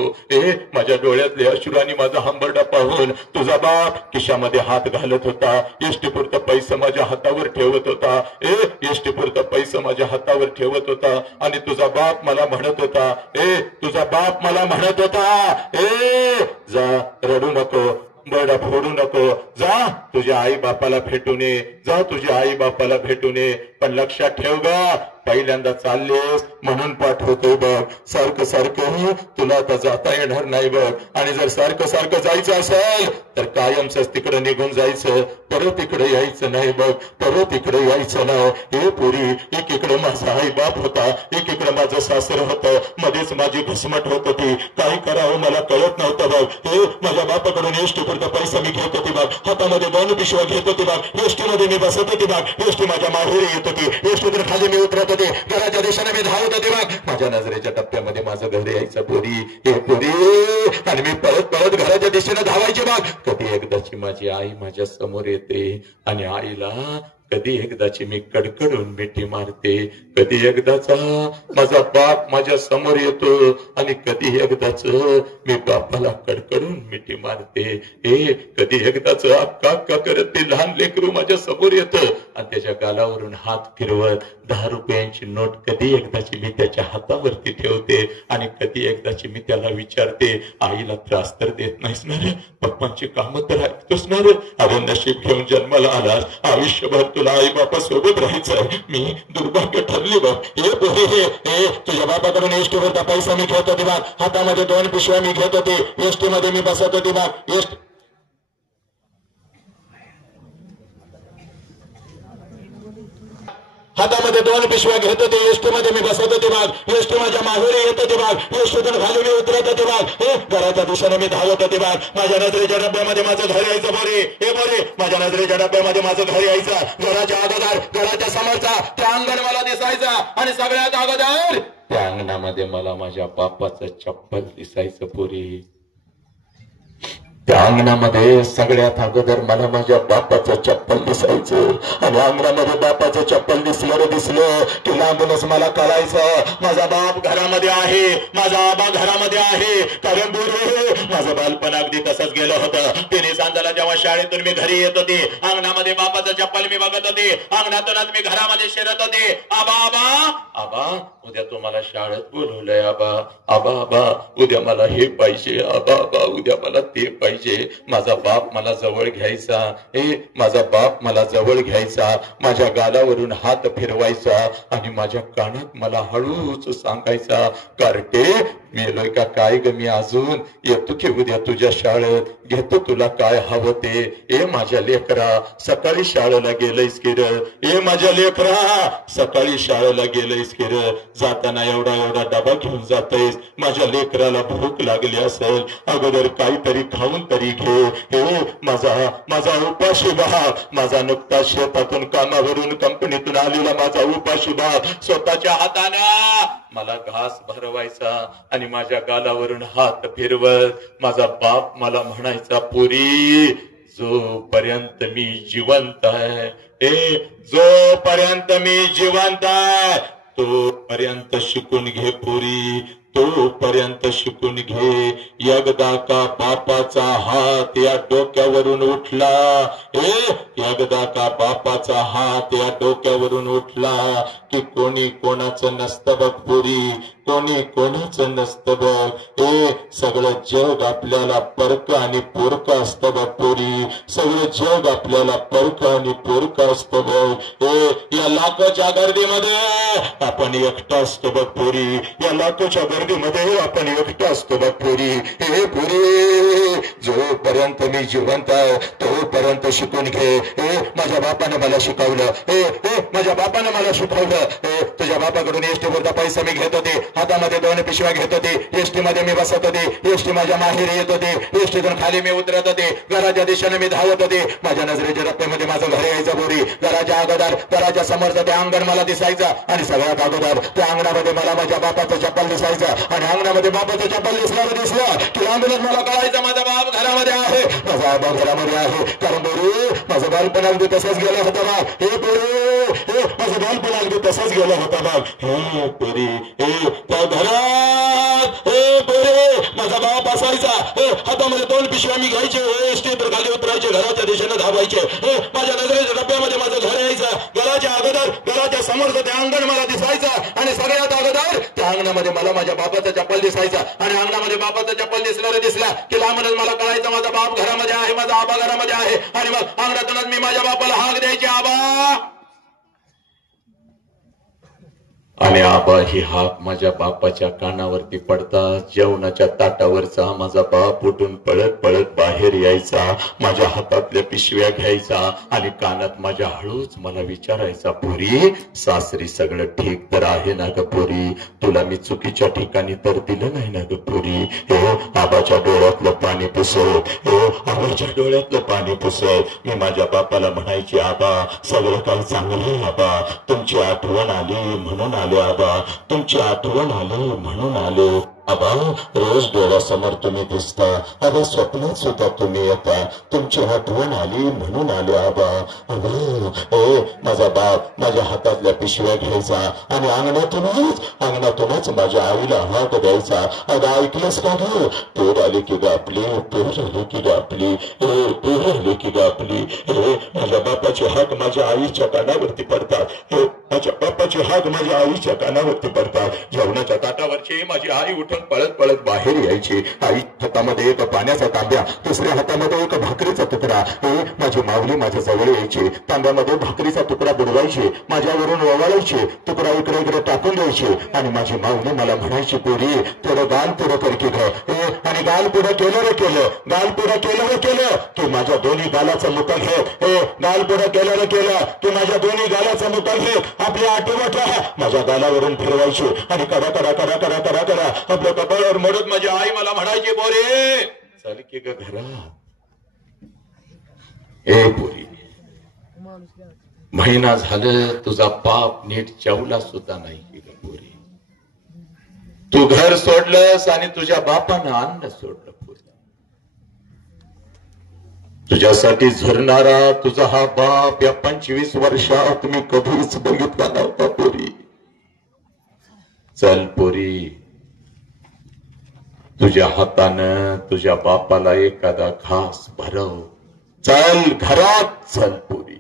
माझ्या डोळ्यातले अश्रूंनी माझा हंबरडा पाहून तुझा बाप खिशामध्ये हात घालत होता. एसटी पुरता पैसा माझ्या हातावर ठेवत होता. एसटी पुरता पैसा माझ्या हातावर ठेवत होता. आणि तुझा बाप मला म्हणत होता, तुझा बाप मला म्हणत होता, जा रडू नको, बरडा फोडू नको, जा तुझ्या आई बापाला भेटून ये, जा तुझ्या आई बापाला भेटून ये. पण लक्षात ठेव ग, पहिल्यांदा चाललेस म्हणून पाठवतोय बघ. सारखं तुला आता जाता येणार नाही बघ. आणि जर सारखं जायचं असेल तर कायमच तिकडे निघून जायचं. परत इकडे यायचं नाही बघ. परत इकडे यायचं नाही. हे पुरी एकीकडे माझा आई बाप होता, एकीकडे माझं सासर होतं. मध्येच माझी घुसमट होत होती. काय करावं मला कळत नव्हतं बघ. माझ्या बापाकडून एसटी पुरता पैसा मी घेत होती बघ. हातामध्ये 2 पिशव्या घेत होती बघ. एसटी मध्ये मी बसत होती बघ. एसटी माझ्या माहेरी येत होती. एसटीतून खाली मी उतरत होते. घराच्या दिशेने मी धावत होते बघ. माझ्या नजरेच्या टप्प्यामध्ये माझं घर यायचं पुरी, हे पुरी. आणि मी परत घराच्या दिशेने धावायचे बघ. कधी एकदाची माझी आई माझ्या समोर येते आणि आईला कधी एकदाची मी कडकडून मिठी मारते. कधी एकदाचा माझा बाप माझ्या समोर येतो आणि कधी एकदाच मी बापाला कडकडून मिठी मारते. कधी एकदाच अक्का अक्का करत ते लहान लेकरू माझ्या समोर येतं आणि त्याच्या गालावरून हात फिरवत 10 रुपयांची नोट कधी एकदाची मी त्याच्या हातावरती ठेवते. आणि कधी एकदाची मी त्याला विचारते, आईला त्रास तर देत नाहीस ना रे? पप्पांची कामं तर ऐकतोस ना रे? अरे नशीब घेऊन जन्माला आलास, आयुष्यभर तुला आई बापा सोबत राहायचंय. मी दुर्भाग्य ठरली बघ. तुझ्या बापाकडून एसटी वरचा पैसा मी घेत होते बघ. हातामध्ये 2 पिशव्या मी घेत होते. एसटी मध्ये मी बसत होती बघ. हातामध्ये 2 पिशव्या घेत होते. एसटी मध्ये मी बसत होते बघ. एसटी माझ्या माहेरी येत होते बघ. एसटीतून खाली मी उतरत होते बघ. घराच्या दिशेने मी धावत होते बघ. माझ्या नजरेच्या डब्यामध्ये माझं घर यायचं बरे. माझ्या नजरेच्या डब्यामध्ये माझं घर यायचं. घराच्या अगोदर, घराच्या समोरचा त्या अंगण मला दिसायचा. आणि सगळ्यात अगोदर त्या अंगणामध्ये मला माझ्या बापाचं चप्पल दिसायचं पुरी. त्या अंगणामध्ये सगळ्यात अगोदर मला माझ्या बापाचं चप्पल दिसायचं. आणि अंगणामध्ये बापाचं चप्पल दिसलं की लांबूनच मला कळायचं, माझा बाप घरामध्ये आहे, माझा आबा घरामध्ये आहे. कारण माझं बालपण अगदी तसंच गेलं होतं. 3 सांजाला जेव्हा शाळेतून मी घरी येत होते, अंगणामध्ये बापाचं चप्पल मी बघत होते. अंगणातूनच मी घरामध्ये शिरत होते. आबा उद्या तुम्हाला शाळेत बोलवलंय. आबा उद्या मला हे पाहिजे. आबा उद्या मला ते पाहिजे. माझा बाप मला जवळ घ्यायचा. माझा बाप मला जवळ घ्यायचा. माझ्या गालावरून हात फिरवायचा आणि माझ्या कानात मला हळूच सांगायचा, कार्टे मेलोय का काय ग मी अजून? येतो की उद्या तुझ्या शाळेत, घेतो तुला काय हवं ते. माझ्या लेकरा सकाळी शाळेला गेलंयस की र? माझ्या लेकरा सकाळी शाळेला गेलंयस की र? जाताना एवढा डबा घेऊन जातयस. माझ्या लेकराला भूक लागली असेल, अगोदर काहीतरी खाऊन तरी घे. माझा उपाशी बाप, माझा नुकता शेतातून कामावरून कंपनीतून आलेला माझा उपाशी बाप स्वतःच्या हाताने मला घास भरवायचा आणि माझ्या गालावरून हात फिरवत माझा बाप मला म्हणायचा, पुरी जोपर्यंत मी जिवंत आहे, जोपर्यंत मी जिवंत आहे तोपर्यंत शिकून घे पुरी, तोपर्यंत शिकून घे. एकदा का बापाचा हात या डोक्यावरून उठला, एकदा का बापाचा हात या डोक्यावरून उठला की कोणी कोणाचं नसतं बघ पोरी, कोणी कोणाचं नसतं बघ. सगळं जग आपल्याला परक आणि पोरक असतं बघ पोरी, सगळं जग आपल्याला परक आणि पोरक असतं बघ. या लाखोच्या गर्दीमध्ये आपण एकटा असतो बघ पोरी, या लाखोच्या गर्दीमध्ये आपण एकटा असतो बघ पोरी. हे पोरी, जोपर्यंत मी जिवंत आहे तोपर्यंत शिकून घे. माझ्या बापाने मला शिकवलं, माझ्या बापाने मला शिकवलं. तुझ्या बापाकडून एसटी वरचा पैसा मी घेत होते, हातामध्ये 2 पिशव्या घेत होते, एसटी मध्ये मी बसत होते, एसटी माझ्या माहेरी येत होते, एसटीतून खाली मी उतरत होते, घराच्या दिशेने मी धावत होते. माझ्या नजरेच्या रप्प्यामध्ये माझं घर यायचं बोरी. घराच्या अगोदर, घराच्या समोरचं ते अंगण मला दिसायचं आणि सगळ्यात अगोदर त्या अंगणामध्ये मला माझ्या बापाचं चप्पल दिसायचं आणि अंगणामध्ये बापाचं चप्पल दिसलं की अंगणात मला कळायचं माझा बाप घरामध्ये आहे, माझा आबा घरामध्ये आहे. कारण बोरी माझं बालपण अगदी तसंच गेलं होतं बा. हे पोरी, माझं बालपण अगदी तसंच गेलं होतं बा. हे पोरी, त्या घरात पोरी माझा बाप असायचा. हातामध्ये 2 पिशव्या मी घ्यायचे, एसटीवर खाली उतरायचे, घराच्या दिशेने धावायचे. माझ्या नजरेच्या डब्यामध्ये माझं घर यायचं. घराच्या अगोदर, घराच्या समोरचं ते अंगण मला दिसायचं आणि सगळ्यात अगोदर त्या अंगणामध्ये मला माझ्या बापाचा चप्पल दिसायचा आणि अंगणामध्ये बापाचा चप्पल दिसला की लांबूनच मला कळायचं माझा बाप घरामध्ये आहे, माझा आबा घरामध्ये आहे. आणि मग अंगणातूनच मी माझ्या बापाला हाक द्यायची, आबा. आणि आबा ही हाक माझ्या बापाच्या कानावरती पडतात. जेवणाच्या ताटावरचा माझा बाप उठून पळत पळत बाहेर यायचा, माझ्या हातातल्या पिशव्या घ्यायचा आणि कानात माझ्या हळूच मला विचारायचा, पोरी सासरी सगळं ठीक तर आहे ना ग पोरी, तुला मी चुकीच्या ठिकाणी तर दिलं नाही ना ग पोरी. आबाच्या डोळ्यातलं पाणी पुसत, आबाच्या डोळ्यातलं पाणी पुसत मी माझ्या बापाला म्हणायची, आबा सगळं काही चांगलं, आबा तुमची आठवण आली म्हणून आले, आबा तुमची आठवण आली म्हणून आले. आबा रोज डोळ्यासमोर तुम्ही दिसता, आबा स्वप्नात सुद्धा तुम्ही येता, तुमची आठवण आली म्हणून आले आबा. माझा बाप माझ्या हातातल्या पिशव्या घ्यायचा आणि अंगणातूनच माझ्या आईला हात द्यायचा. अगं ऐकलंस का ग, पोर आली की गापली, पोर आली की गापली, पोर आली की गापली. माझ्या बापाचे हात माझ्या आईच्या कानावरती पडतात, माझ्या बापाचे हात माझ्या आईच्या कानावरती पडतात. जेवणाच्या ताटावरची माझी आई उठून पळत पळत बाहेर यायची. आई हातामध्ये एक पाण्याचा तांब्या, दुसऱ्या हातामध्ये एक भाकरीचा तुकडा. माझी माऊली माझ्या जवळ यायची, तांब्यामध्ये भाकरीचा तुकडा बुडवायची, माझ्यावरून ओवाळायची, तुकडा इकडे इकडे टाकून द्यायची आणि माझी माऊली मला म्हणायची, पोरी थोडं गाल पुढं कर की ग. आणि गाल पुढं केलं रे केलं, गाल पुढं केलं रे केलं की माझ्या दोन्ही गालाचं मुठा घेत, गाल पुढं केलं रे केलं की माझ्या दोन्ही गालाचं मुठा घेत आपली आठवण माझ्या गालावरून फिरवायची आणि करा करा करा करा करा करा आपल्या कपाळावर मोडत माझी आई मला म्हणायची, पोरी चल की ग घरात. पोरी महिना झालं तुझा बाप नीट जेवला सुद्धा नाही की ग पोरी. तू घर सोडलंस आणि तुझ्या बापानं अन्न सोडलं पोरी. तुझ्यासाठी झरणारा तुझा हा बाप या 25 वर्षात मी कधीच बघितला नव्हता पोरी. चल पोरी, तुझ्या हातानं तुझ्या बापाला एखादा घास भरव, चल घरात चल पोरी.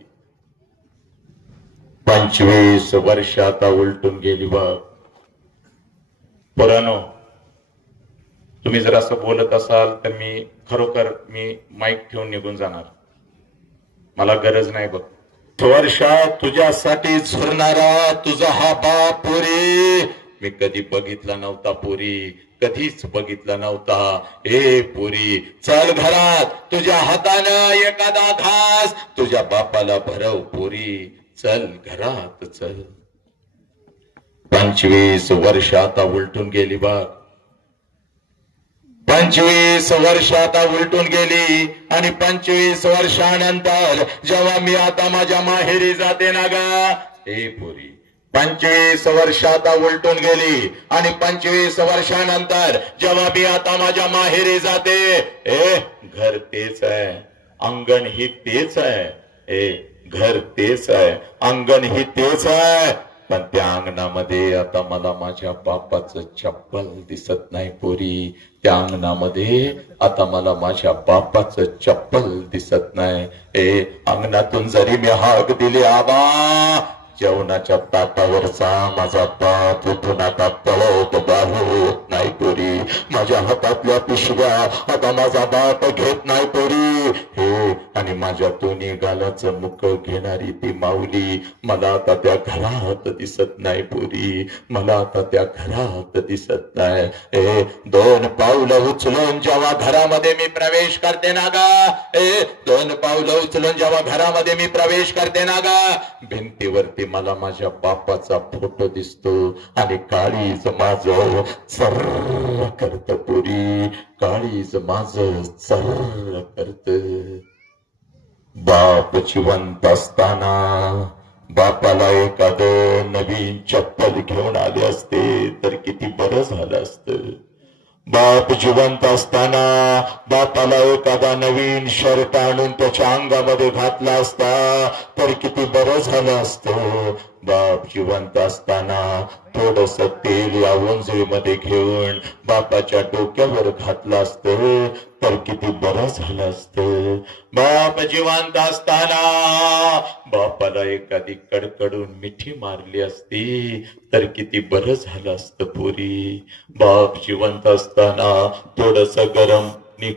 25 वर्ष आता उलटून गेली बघ. पोरांनो, तुम्ही जर असं बोलत असाल तर मी खरोखर माईक ठेवून निघून जाणार, मला गरज नाही बघ. वर्षात तुझ्यासाठी झुरणारा तुझा हा बाप पोरी मी कधी बघितला नव्हता पोरी, कधीच बघितला नव्हता. पोरी चल घरात, तुझ्या हातानं एखादा घास तुझ्या बापाला भरव पोरी, चल घरात चल. 25 वर्ष आता उलटून गेली बघ. 25 वर्ष आता उलटून गेली आणि 25 वर्षानंतर जेव्हा मी आता माझ्या माहेरी जाते ना गा, पोरी 25 वर्ष आता उलटून गेली आणि 25 वर्षानंतर जेव्हा मी आता माझ्या माहेरी जाते, घर तेच आहे, अंगण ही तेच आहे, घर तेच आहे, अंगण ही तेच आहे. पण त्या अंगणामध्ये आता मला माझ्या बापाचं चप्पल दिसत नाही पोरी. त्या अंगणामध्ये आता मला माझ्या बापाचं चप्पल दिसत नाही. अंगणातून जरी मी हाक दिली आबा, जेवणाच्या ताटावरचा माझा बाप उठून आता पळत बाहेर नाही पोरी. माझ्या हातातल्या पिशव्या आता माझा बाप घेत नाही पोरी. आणि माझ्या दोन्ही गालाचं मुख घेणारी ती माऊली मला आता त्या घरात दिसत नाही पोरी. मला आता त्या घरात दिसत नाही. 2 पावलं उचलून जेव्हा घरामध्ये मी प्रवेश करते ना गा, 2 पावलं उचलून जेव्हा घरामध्ये मी प्रवेश करते ना गा, भिंतीवरती मला माझ्या बापाचा फोटो दिसतो आणि काळीज माझं सर्र करत पोरी. काळीज माझं सर्र करत. बाप जिवंत असताना बापाला एखादं नवीन चप्पल घेऊन आले असते तर किती बरं झालं असतं. बाप जिवंत असताना बापाला एखादा नवीन शर्ट आणून त्याच्या अंगामध्ये घातला असता तर किती बरं झालं असतं. बाप जिवंत असताना थोडस तेल या ओंजळीमध्ये घेऊन बापाच्या डोक्यावर घातलं असतं तर किती बरं झालं असतं. बाप जिवंत असताना बापाला एखादी कडकडून मिठी मारली असती तर किती बरं झालं असतं पोरी. बाप जिवंत असताना थोडस गरम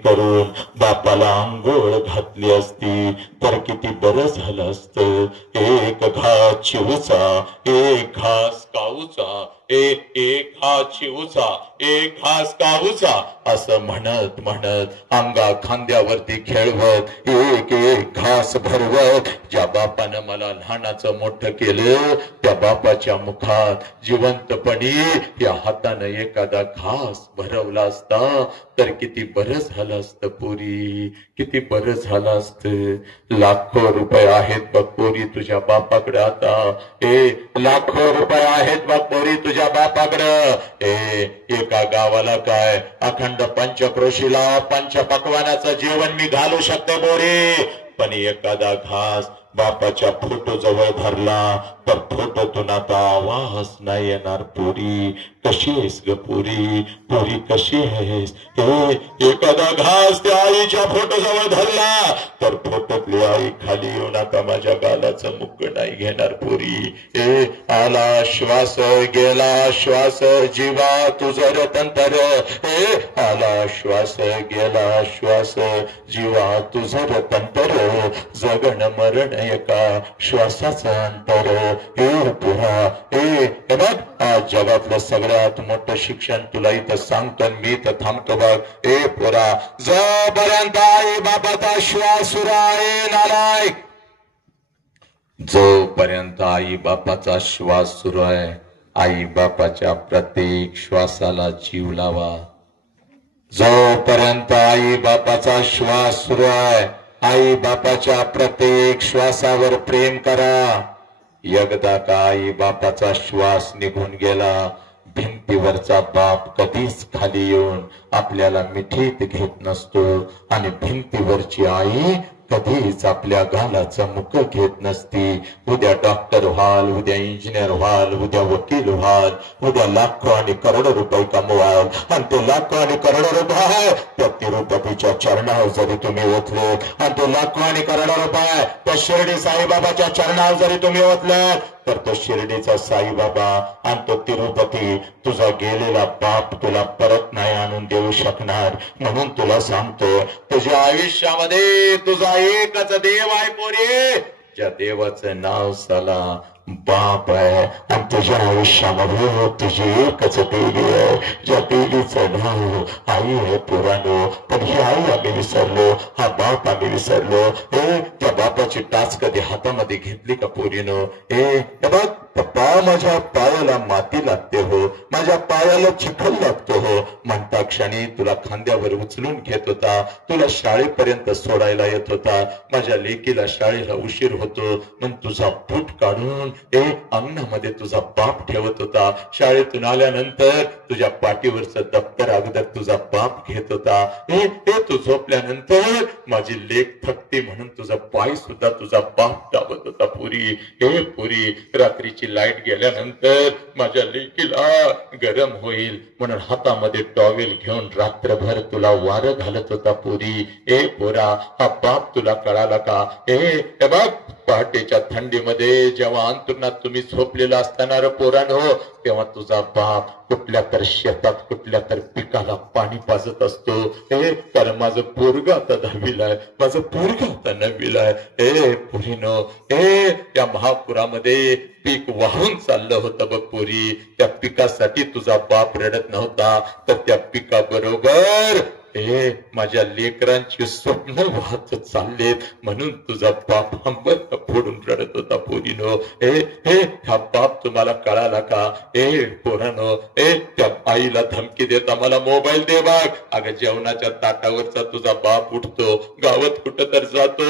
करून बापाला आंघोळ घातली असती तर किती बरं झालं असतं. एक घास चिवचा, एक घास काऊचा, एक घास चिवचा, एक घास काऊचा असं म्हणत म्हणत अंगा खांद्यावरती खेळवत एक एक घास भरवत ज्या बापानं मला लहानाचं मोठं केलं त्या बापाच्या मुखात जिवंतपणी या हातानं एखादा घास भरवला असता तर किती बरं झालं असतं पोरी. किती बरं झालं असतं. लाखो रुपये आहेत बघ पोरी तुझ्या बापाकडे आता. लाखो रुपये आहेत बघ पोरी तुझ्या बापाकडं. एका गावाला काय अखंड पंचक्रोशीला पंचपक्वानाचं जेवण मी घालू शकते पोरी. पण एखादा घास बापाच्या फोटो जवळ धरला तर फोटोतून आता आवाज नाही येणार पोरी. कशी आहेस ग पोरी, पोरी कशी आहेस. एखादा घास त्या आईच्या फोटो जवळ धरला तर फोटोतली आई खाली येऊन आता माझ्या गालाचं मुक्क नाही घेणार पोरी. आला श्वास गेला श्वास जीवा तुझं रतंतर. आला श्वास गेला श्वास जीवा तुझं रतंतर. जगण मरण एका श्वासाचं अंतर. पुरा बघ आज जगातलं सगळ्यात मोठं शिक्षण तुला इथं सांगतो मी तर थांबतो बघ. पुरा जोपर्यंत आई बापाचा श्वास सुरू आहे नालायक, जोपर्यंत आई बापाचा श्वास सुरू आहे आई बापाच्या प्रत्येक श्वासाला जीव लावा. जोपर्यंत आई बापाचा श्वास सुरू आहे आई बापाच्या प्रत्येक श्वासावर प्रेम करा. एकदा का आई बापाचा श्वास निघून गेला भिंतीवरचा बाप कधीच खाली येऊन आपल्याला मिठीत घेत नसतो आणि भिंतीवरची आई कधीच आपल्या गालाचं मुख घेत नसती. उद्या डॉक्टर व्हाल, उद्या इंजिनियर व्हाल, उद्या वकील व्हाल, उद्या लाखो आणि करोडो रुपये कमवाल आणि ते लाखो आणि करोडो रुपये त्या तिरुपतीच्या चरणावर जरी तुम्ही ओतले आणि ते लाखो आणि करोडो रुपये त्या शिर्डी साईबाबाच्या चरणावर जरी तुम्ही ओतले तर तो शिर्डीचा साईबाबा आणि तो तिरुपती तुझा गेलेला बाप तुला परत नाही आणून देऊ शकणार. म्हणून तुला सांगतो तुझ्या आयुष्यामध्ये तुझा एकच देव आहे पोरी. ज्या देवाचं नाव साला बाप आहे आणि तुझ्या आयुष्यामध्ये तुझी एकच देवी आहे ज्या देवीचं नाव आई आहे पुराणो. पण ही आई आम्ही विसरलो, हा बाप आम्ही विसरलो. त्या बापाची टाच कधी हातामध्ये घेतली का पोरीनो. बघ पप्पा माझ्या पायाला माती लागते हो, माझ्या पायाला चिखल लागतो हो म्हणता क्षणी तुला खांद्यावर उचलून घेत होता, तुला शाळेपर्यंत सोडायला येत होता. माझ्या लेकीला शाळेला उशीर होतो म्हणून तुझा बूट काढून अंगणामध्ये तुझा बाप ठेवत होता. शाळेतून आल्यानंतर तुझ्या पाठीवरचं दप्तर अगोदर तुझा बाप घेत होता. तू झोपल्यानंतर माझी लेक थकते म्हणून तुझा पाय सुद्धा तुझा बाप दाबत होता. पुरी पुरी रात्रीची लाईट गेल्यानंतर माझ्या लेकीला गरम होईल म्हणून हातामध्ये टॉवेल घेऊन रात्रभर तुला वारं घालत होता. पुरी पोरा, हा बाप तुला कळाला का? बघ, पहाटेच्या थंडीमध्ये जेव्हा अंतरुणात तुम्ही झोपलेला असताना पोरांनो, तेव्हा तुझा बाप कुठल्या तर शेतात कुठल्या तर पिकाला पाणी पाजत असतो. कारण माझं पोरग आता 10वीला आहे, माझं पोरग आता 9वीला आहे. पुरीनो, या महापुरामध्ये पीक वाहून चाललं होतं बघ पुरी. त्या पिकासाठी तुझा बाप रडत नव्हता, तर त्या पिकाबरोबर माझ्या लेकरांची स्वप्न वाहत चाललेत म्हणून तुझा बाप हंबत फोडून रडत होता. पोरीनो, हा बाप तुम्हाला कळाला का? पोरानो, त्या आईला धमकी देता मला मोबाईल दे बघ. अगं, जेवणाच्या ताटावरचा तुझा बाप उठतो, गावात कुठं तर जातो,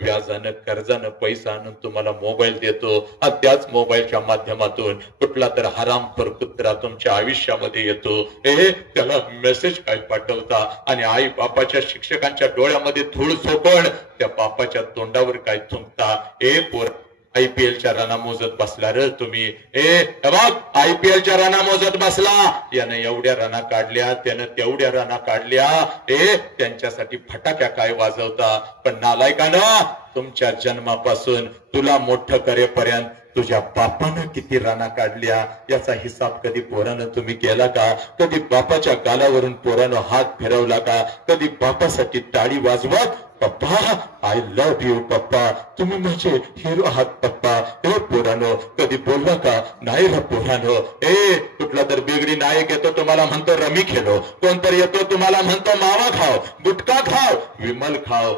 व्याजानं कर्जानं पैसा आणून तुम्हाला मोबाईल देतो, आणि त्याच मोबाईलच्या माध्यमातून कुठला तर हरामखोर कुत्रा तुमच्या आयुष्यामध्ये येतो. त्याला मेसेज काय पाठवता, आणि आई बापाच्या शिक्षकांच्या डोळ्यामध्ये धूळ झोकून त्या बापाच्या तोंडावर काय थुंकता. पोर, IPLच्या राणा मोजत बसला रे तुम्ही. बघ, IPLच्या राणा मोजत बसला. यानं एवढ्या राणा काढल्या, त्यानं तेवढ्या राणा काढल्या. त्यांच्यासाठी फटाक्या काय वाजवता. पण नालायकानं, तुमच्या जन्मापासून तुला मोठं करेपर्यंत तुझ्या बापानं किती राणा काढल्या याचा हिसाब कधी पोरानं तुम्ही केला का? कधी बापाच्या गालावरून पोरानं हात फिरवला का? कधी बापासाठी टाळी वाजवत पप्पा, आय लव्ह यू पप्पा, तुम्ही माझे हिरो आहात पप्पा, पोरानो कधी बोलला का? नाही रे पोरानो. कुठला तर बिगडी नायक येतो तुम्हाला म्हणतो रमी खेळो, कोणतरी येतो तुम्हाला म्हणतो मावा खाव, गुटखा खाव, विमल खाव.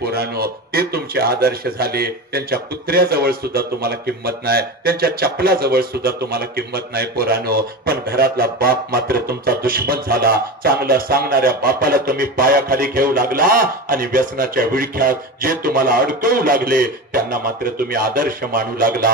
पोरानो, ते तुमचे आदर्श झाले. त्यांच्या कुत्र्याजवळ सुद्धा तुम्हाला किंमत नाही, त्यांच्या चपलाजवळ सुद्धा तुम्हाला किंमत नाही पोरानो. पण घरातला बाप मात्र तुमचा दुश्मन झाला. चांगलं सांगणाऱ्या बापाला तुम्ही पायाखाली घेऊ लागला, आणि व्यसनाच्या विळख्यात जे तुम्हाला अडकवू लागले त्यांना मात्र तुम्ही आदर्श मानू लागला.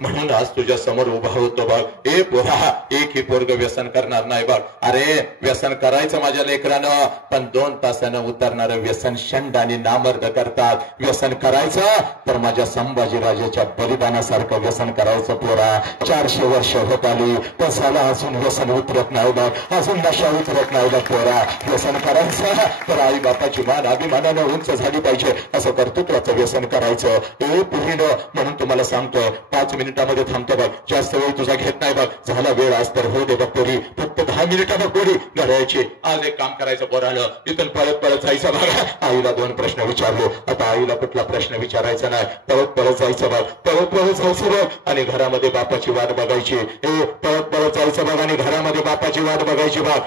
म्हणून आज तुझ्या समोर उभा होतो बघ. पोरा, एकही पोरग व्यसन करणार नाही बघ. अरे, व्यसन करायचं माझ्या लेकरानं, पण 2 तासानं उतरणारं व्यसन शंड आणि नामर्द करतात. व्यसन करायचं तर माझ्या संभाजीराजाच्या बलिदानासारखं व्यसन करायचं पोरा. 400 वर्ष होत आली, पण साला अजून व्यसन उतरत नाही बघ, अजून नशा उतरत नाही बघ पोरा. व्यसन करायचं तर आई बापाची मान अभिमानानं उंच झाली पाहिजे, असं कर्तृत्वाचं व्यसन करायचं. पुरीनो, म्हणून तुम्हाला सांगतोय, 5 मिनिटामध्ये थांबतो बघ, जास्त वेळ तुझा घेत नाही बघ. झाला वेळ आज तर हो दे बघ पोरी, फक्त 10 मिनिटं बघ पोरी घड्याळची. आज एक काम करायचं पोरानं, इथून पळत पळत जायचं बघ. आईला 2 प्रश्न विचारले, आता आईला कुठला प्रश्न विचारायचा नाही, पळत पळत जायचं बघ, पळत पळत जायचं बघ, आणि घरामध्ये बापाची वाट बघायची. पळत पळत जायचं बघ, आणि घरामध्ये बापाची वाट बघायची बघ.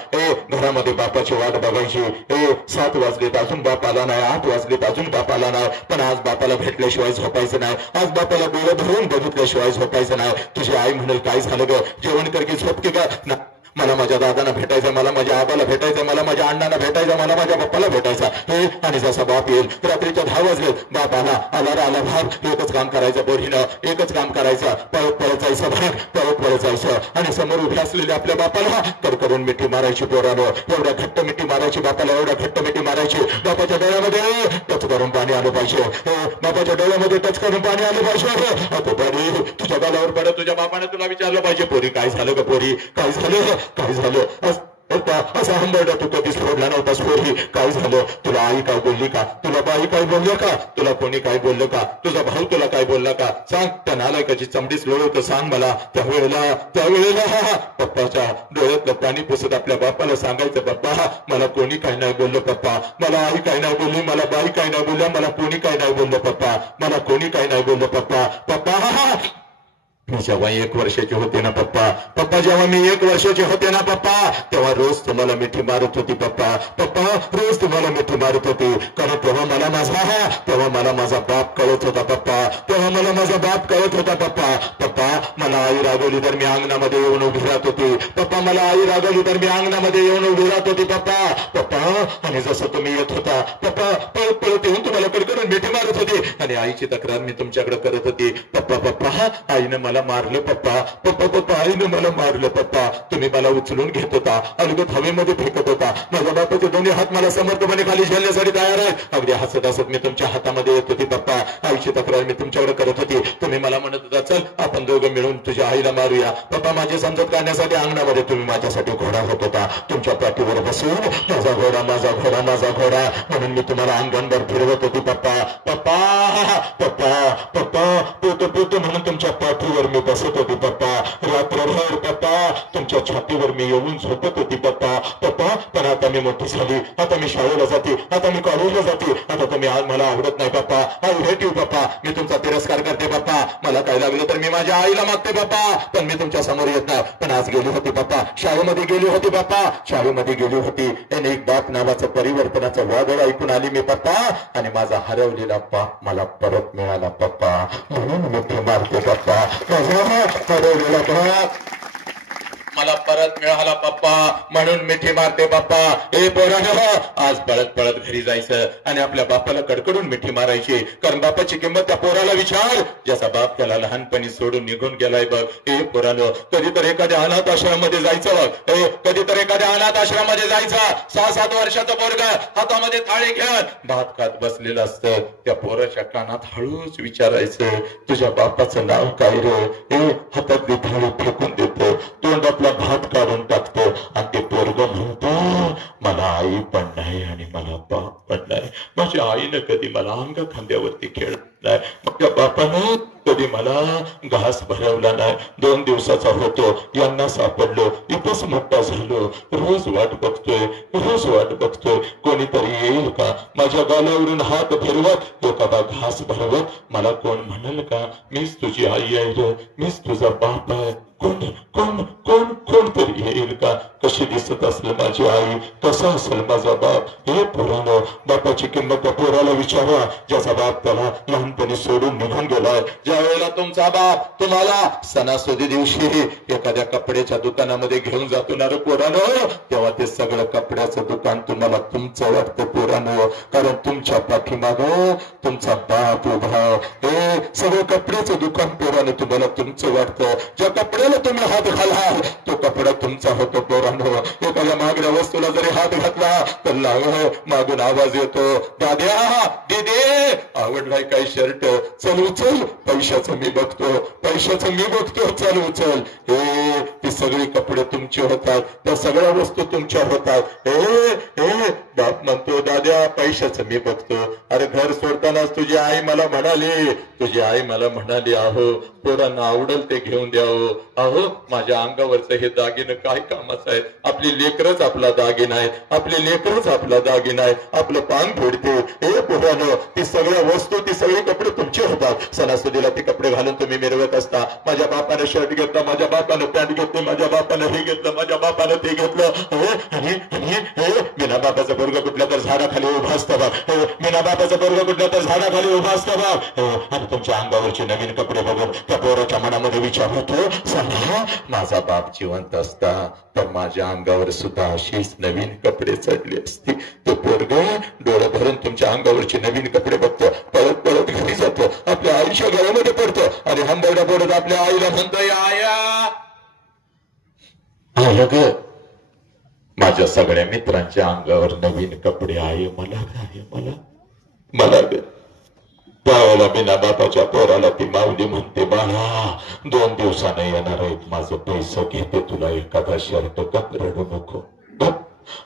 घरामध्ये बापाची वाट बघायची. 7 वाजलेत अजून बाप आला नाही, 8 वाजलेत अजून बाप आला नाही. पण आज बापाला भेटल्याशिवाय झोपायचं नाही, आज बापाला डोळे भरून बघितल्याशिवाय झोपायचं नाही. तुझी आई म्हणेल काय झालं ग, जेवण कर की झोपते का? मला माझ्या दादांना भेटायचं, मला माझ्या आबाला भेटायचं, मला माझ्या अण्णांना भेटायचं, मला माझ्या बाप्पाला भेटायचं. आणि जसा बाप येईल, रात्रीच्या 10 वाजले, बाप आला आला भाग. एकच काम करायचं पोरीनं, एकच काम करायचं, पळत पळत जायचं भाग, पळत पळत जायचं, आणि समोर उभे असलेले आपल्या बापाला करून मिठी मारायची पोरानं. एवढ्या घट्ट मिठी मारायची बापाला, एवढ्या घट्ट मिठी मारायची. बापाच्या डोळ्यामध्ये टच करून पाणी आलं पाहिजे, बापाच्या डोळ्यामध्ये टच करून पाणी आलं पाहिजे. पाणी तुझ्या गालावर पडत तुझ्या बापाने तुला विचारलं पाहिजे, पोरी काय झालं ग, पोरी काय झालं, काय झालं? असा हंबरडा तू कधीच फोडला नव्हतास पोरी. काय झालं? तुला आई काय बोलली का? तुला बाई काय बोललं का? तुला कोणी काय बोललं का? तुझा भाऊ तुला काय बोलला का? सांग. त्या नालायकाची चमडीच लोळवतं, सांग मला. त्यावेळेला पप्पाच्या डोळ्यातलं पाणी पुसत आपल्या बापाला सांगायचं, पप्पा मला कोणी काय नाही बोललं पप्पा, मला आई काय नाही बोलली, मला बाई काय नाही बोलल्या, मला कोणी काय नाही बोललं पप्पा, मला कोणी काय नाही बोललं पप्पा. पप्पा मी जेव्हा 1 वर्षाची होते ना पप्पा जेव्हा मी 1 वर्षाचे होते ना पप्पा, तेव्हा रोज तुम्हाला मिठी मारत होती पप्पा रोज तुम्हाला मिठी मारत होती. कारण तेव्हा मला माझा बाप कळत होता पप्पा, तेव्हा मला माझा बाप कळत होता पप्पा मला आई रागवली तर मी अंगणामध्ये येऊन उभी राहत होती मला आई रागवली तर मी अंगणामध्ये येऊन उभी राहत होती पप्पा आणि जसं तुम्ही येत होता पप्पा पळत येऊन तुम्हाला कडकडून मिठी मारत होती आणि आईची तक्रार मी तुमच्याकडे करत होती. पप्पा आईनं मला मारलं पप्पा आईनं मला मारलं पप्पा. तुम्ही मला उचलून घेत होता, अलगद हवेमध्ये फेकत होता. माझ्या बापाचे दोन्ही हात मला समर्थपणे खाली झेलण्यासाठी तयार आहेत. अगदी हसत मी तुमच्या हातामध्ये येत होती पप्पा. आईची तक्रार मी तुमच्याकडे करत होती. तुम्ही मला म्हणत होता चल आपण दोघं मिळून तुझ्या आईला मारूया. पप्पा माझी समजत काढण्यासाठी अंगणामध्ये तुम्ही माझ्यासाठी घोडा होत होता. तुमच्या पाठीवर बसून माझा घोडा म्हणून मी तुम्हाला अंगणभर फिरवत होती पप्पा पोत म्हणून तुमच्या पाठीवर मी बसत होती पप्पा. रात्रभर पप्पा तुमच्या छातीवर मी येऊन झोपत होती पप्पा. पण आता मी मोठी झाली, आता मी शाळेला जाते, आता मी कॉलेजला जाते, आता तुम्ही आज मला आवडत नाही पप्पा. आय हेट यू पप्पा. मी तुमचा तिरस्कार करते पप्पा. मला काय लागलं तर मी माझ्या आईला मागते पप्पा, पण मी तुमच्या समोर येत नाही. पण आज गेली होती पप्पा, शाळेमध्ये गेली होती पप्पा, शाळेमध्ये गेली होती आणि एक बाप नावाचं परिवर्तनाचं वादळ ऐकून आली मी पप्पा आणि माझा हरवलेला बाप मला परत मिळाला पप्पा. म्हणून मिठी मारते पप्पा. माझा हरवलेला बाप मला परत मिळाला पप्पा म्हणून मिठी मारते पप्पा. ए पोरांनो, आज पळत घरी जायचं आणि आपल्या बापाला कडकडून मिठी मारायची. कारण बापाची किंमत त्या पोराला विचार, ज्याचा बाप त्याला लहानपणी सोडून निघून गेलाय बघ. ए पोरांनो, कधीतरी एखाद्या अनाथ आश्रमामध्ये जायचं बघ. कधीतरी एखाद्या अनाथ आश्रमामध्ये जायचं. 6-7 वर्षाचं पोरग हातामध्ये थाळी घेऊन भात खात बसलेलं असतं. त्या पोराच्या कानात हळूच विचारायचं तुझ्या बापाचं नाव काय रे? हातातली थाळी फेकून देतो, तोंड आपला भात काढून टाकतो आणि ते पोरग म्हणतो मला आई पण नाही आणि मला बाप पण नाही. माझ्या आईनं कधी मला अंग खांद्यावरती खेळत नाही, माझ्या बापानं कधी मला घास भरवला नाही. 2 दिवसाचा होतो, यांना सापडलो, इथंच मोठा झालो. रोज वाट बघतोय कोणीतरी येईल का माझ्या गालावरून हात फिरवत, एखादा घास भरवत. मला कोण म्हणेल का मीच तुझी आई आहे रे, मीच तुझा बाप आहे. कोण तरी येईल का? कशी दिसत असेल माझी आई, कसा असेल माझा बाप? हे पोरानो, बापाची किंमत त्या पोराला विचारा ज्याचा बाप त्याला लहानपणी सोडून निघून गेलाय. ज्या वेळेला तुमचा बाप तुम्हाला सणासुदी दिवशी एखाद्या कपड्याच्या दुकानामध्ये घेऊन जातो ना रे पोरानो, तेव्हा ते सगळं कपड्याचं दुकान तुम्हाला तुमचं वाटतं पोरानो. कारण तुमच्या पाठीमागं तुमचा बाप उभा. हे सगळं कपड्याचं दुकान पोरानो तुम्हाला तुमचं वाटतं. ज्या कपड्याला तुम्ही हात घाला तो कपडा तुमचा होतो पोरांनो. एखाद्या मागण्या वस्तूला जरी हात घातला तर मागून आवाज येतो, दाद्या दीदी आवडलाय काय शर्ट? चल उचल, पैशाचं मी बघतो, चल उचल. हे ती सगळी कपडे तुमचे होतात, त्या सगळ्या वस्तू तुमच्या होतात. बाप म्हणतो दाद्या पैशाचं मी बघतो. अरे घर सोडतानाच तुझी आई मला म्हणाली अहो पोरांना आवडल ते घेऊन द्यावं. अहो माझ्या अंगावरचं हे दागिनं काय कामाचं आहे? आपली लेकरच आपला दागिना आहे, आपलं पान फोडते. हे पोरांनो, ती सगळ्या वस्तू ती सगळी कपडे तुमचे होतात. सणासुदीला ते कपडे घालून तुम्ही मिरवत असता. माझ्या बापानं शर्ट घेतला, माझ्या बापानं पॅन्ट घेतली, माझ्या बापानं हे घेतलं, माझ्या बापानं ते घेतलं. बिना बापाचा पोरगा कुठल्या तर झाडाखाली उभा असतं बा. बिना बापाचा पोरगा कुठल्या तर झाडाखाली उभा असतं बा. आणि तुमच्या अंगावरचे नवीन कपडे बघून त्या पोराच्या मनामध्ये विचार होतो, सांगा माझा बाप जिवंत असता तर माझ्या अंगावर सुद्धा अशीच नवीन कपडे चढले असते. तो पोरग डोळे भरून तुमच्या अंगावरचे नवीन कपडे बघतो, पळत घरी जातो, आपल्या आईच्या घरामध्ये पडतो आणि हंबरडा पडत आपल्या आईला म्हणतोय, आया ग माझ्या सगळ्या मित्रांच्या अंगावर नवीन कपडे आहे, मला ग. त्यावेळेला बिना बापाच्या पोराला ती माऊली म्हणते, बाळा 2 दिवसानं येणार आहेत, माझं पैसे घेते, तुला एखादा शर्ट रडू नको.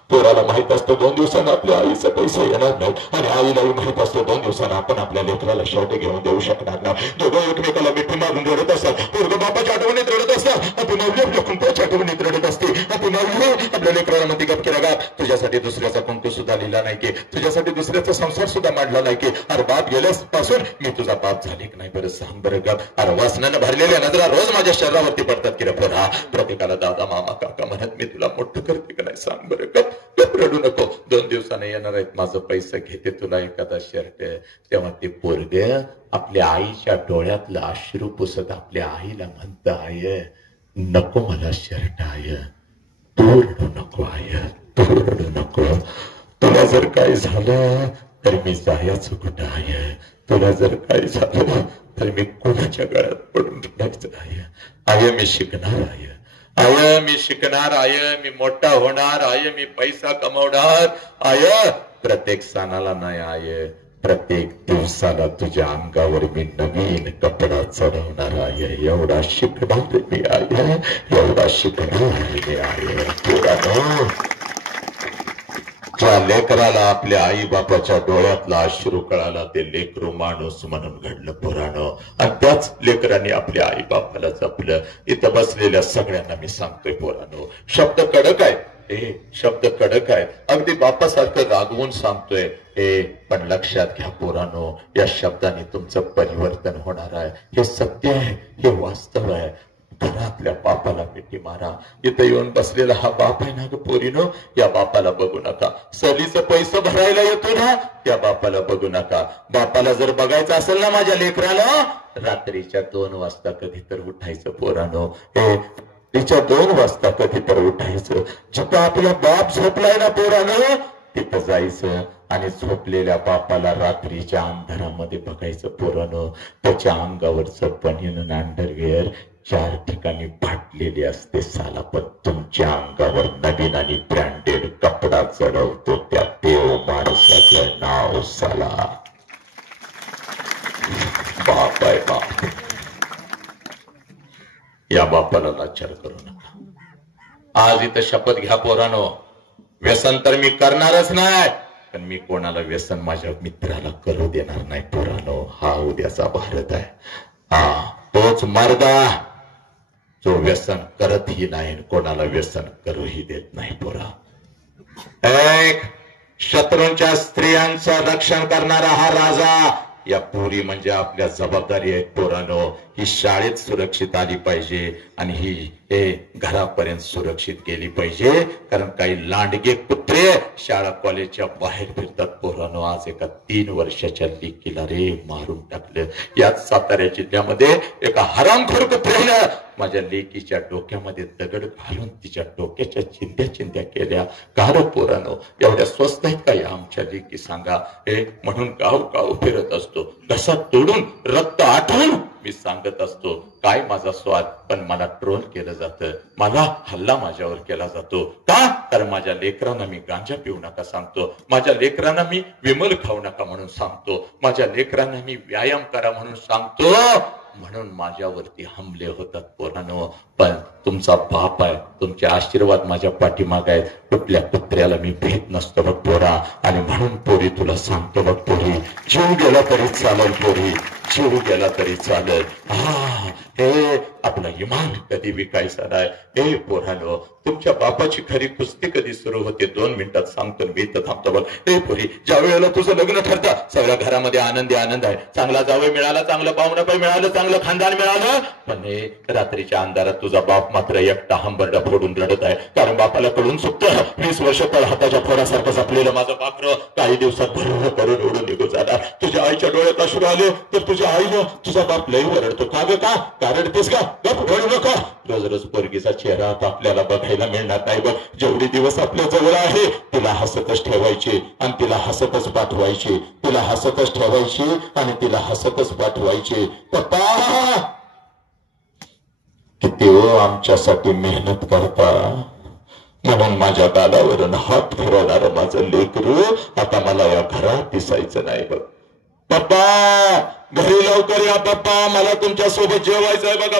पोराला माहित असतं 2 दिवसानं आपल्या आईचा पैसा येणार नाही आणि आईलाही माहित असतं 2 दिवसानं आपण आपल्या लेकराला शर्ट घेऊन देऊ शकणार नाही. दोघं एकमेकाला मिठी मारून रडत असतात. पोरगं बापाच्या आठवणीत रडत असतात, आपली माऊली आपल्या कुंकूच्या आठवणीत रडत असते. आपली माऊली आपल्या लेकराला म्हणते, गप केला गा, तुझ्यासाठी दुसऱ्याचा कुंकू सुद्धा झालेला नाही की तुझ्यासाठी दुसऱ्याचा संसार सुद्धा मांडला नाही की अरे बाप गेल्यापासून मी तुझा बाप झाले की नाही बरं सांग बरं का अरे वासनानं भरलेल्या नजरा रोज माझ्या शरीरावरती पडतात की रे पोरा प्रत्येकाला दादा मामा काका म्हणत मी तुला मोठं करते का नाही सांग बरं का रडू नको 2 दिवसाने येणार आहेत माझं पैसे घेते तुला एखादा शर्ट तेव्हा ते पोरगे आपल्या आईच्या डोळ्यातलं अश्रू पुसत आपल्या आईला म्हणत आय नको मला शर्ट आय तू रडू नको आय तू रडू नको तुला जर काय झालं तर मी जायचं कुठं आहे तुला जर काय झालं तर मी कोणाच्या गळ्यात पडून रडायचं आहे आय मी शिकणार आहे आय मी शिकणार आय मी मोठा होणार आय मी पैसा कमवणार आय प्रत्येक सणाला नाही आय प्रत्येक दिवसाला तुझ्या अंगावर मी नवीन कपडा चढवणार आहे एवढा शिकणार मी आहे एवढा शिकणार मी आहे पोरांनो ज्या लेकराला आपल्या आई बापाच्या डोळ्यातला अश्रू कळाला ते लेकरू माणूस म्हणून घडलं पोरानं आणि त्याच लेकरांनी आपल्या आई बापाला जपलं इथं बसलेल्या सगळ्यांना मी सांगतोय पोरानो शब्द कडक आहे शब्द कडक आहे अगदी बापासारखं रागवून सांगतोय पण लक्षात घ्या पोरानो या शब्दाने तुमचं परिवर्तन होणार आहे हे सत्य आहे हे वास्तव आहे घरातल्या बापाला मिठी मारा इथं येऊन बसलेला हा बाप आहे ना ग पोरीनो या बापाला बघू नका सहलीचं पैसे भरायला येतो ना या बापाला बघू नका बापाला जर बघायचं असेल ना माझ्या लेकराला रात्रीच्या 2 वाजता कधी तर उठायचं पोरानो तिच्या 2 वाजता कधी तर उठायचं जिथं आपला बाप झोपलाय ना पोरानो तिथं जायचं आणि झोपलेल्या बापाला रात्रीच्या अंधारामध्ये बघायचं पोरानो त्याच्या अंगावरचं बनियन अंडरवेअर 4 ठिकाणी फाटलेली असते साला पण तुमच्या अंगावर नवीन आणि ब्रँडेड कपडा चढवतो त्या देव माणसाचं नाव साला बाप आहे बाप या बापाला लाचार करू नका आज इथं शपथ घ्या पोरानो व्यसन तर मी करणारच नाही पण मी कोणाला व्यसन माझ्या मित्राला करू देणार नाही पोरानो हा उद्याचा भारत आहे हा तोच मर्दा जो व्यसन करतही नाही कोणाला व्यसन करूही देत नाही पोरा एक शत्रूंच्या स्त्रियांचं रक्षण करणारा हा राजा या पोरी म्हणजे आपल्या जबाबदारी आहेत पोरानो ही शाळेत सुरक्षित आली पाहिजे आणि ही घरापर्यंत सुरक्षित गेली पाहिजे कारण काही लांडगे कुत्रे शाळा कॉलेजच्या बाहेर फिरतात पोरानो आज एका 3 वर्षाच्या लेकीला रे मारून टाकलं याच सातारा जिल्ह्यामध्ये एका हरामखोर कुत्र्यानं माझ्या लेकीच्या डोक्यामध्ये दगड घालून तिच्या डोक्याच्या चिंध्या केल्या कार पोरानो एवढ्या स्वस्त आहेत का या आमच्या लेकी सांगा म्हणून गाव फिरत असतो घसा तोडून रक्त आठवून मी सांगत असतो काय माझा स्वाद पण मला ट्रोल केलं जातं मला हल्ला माझ्यावर केला जातो का तर माझ्या लेकरांना मी गांजा पिऊ नका सांगतो माझ्या लेकरांना मी विमल खाऊ नका म्हणून सांगतो माझ्या लेकरांना मी व्यायाम करा म्हणून सांगतो म्हणून माझ्यावरती हमले होतात पोरांनो पण तुमचा बाप आहे तुमचे आशीर्वाद माझ्या पाठीमाग आहेत कुठल्या कुत्र्याला मी भेट नसतो बघ पोरा आणि म्हणून पोरी तुला सांगतो बघ पोरी जीव गेला तरी चालेल पोरी जीव गेला तरी चालेल हे आपला इमान कधी विकायचा नाही पोरांनो तुमच्या बापाची खरी कुस्ती कधी सुरू होते 2 मिनिटात सांगतो मी तर थांबतो बघ पोरी ज्या वेळेला तुझं लग्न ठरतं सगळ्या घरामध्ये आनंद आहे चांगला जावई मिळाला चांगलं पाहुणं मिळालं चांगलं खानदान मिळालं पण रात्रीच्या अंधारात तुझा बाप मात्र एकटा हंबरडा फोडून रडत आहे कारण बापाला कळून चुकतं 20 वर्ष तर हाताच्या फोडासारखं जपलेलं माझं पाखरं काही दिवसात भरून करून उडून निघून जाणार तुझ्या आईच्या डोळ्यात अश्रू आले तर तुझ्या आईनं तुझा बाप लई ओरडतो का ग का रडतेस का रडू नका रोज रोज पोरगीचा चेहरा आपल्याला बघायला मिळणार नाही बघ जेवढे दिवस आपल्या जवळ आहे तिला हसतच ठेवायचे आणि तिला हसतच पाठवायचे तिला हसतच ठेवायची आणि तिला हसतच पाठवायचे पप्पा किती आमच्यासाठी मेहनत करता म्हणून माझ्या गालावरून हात फिरवणार माझं लेकरू आता मला या घरात दिसायचं नाही बघ पप्पा घरी लवकर या पप्पा मला तुमच्या सोबत जेवायचं आहे बघा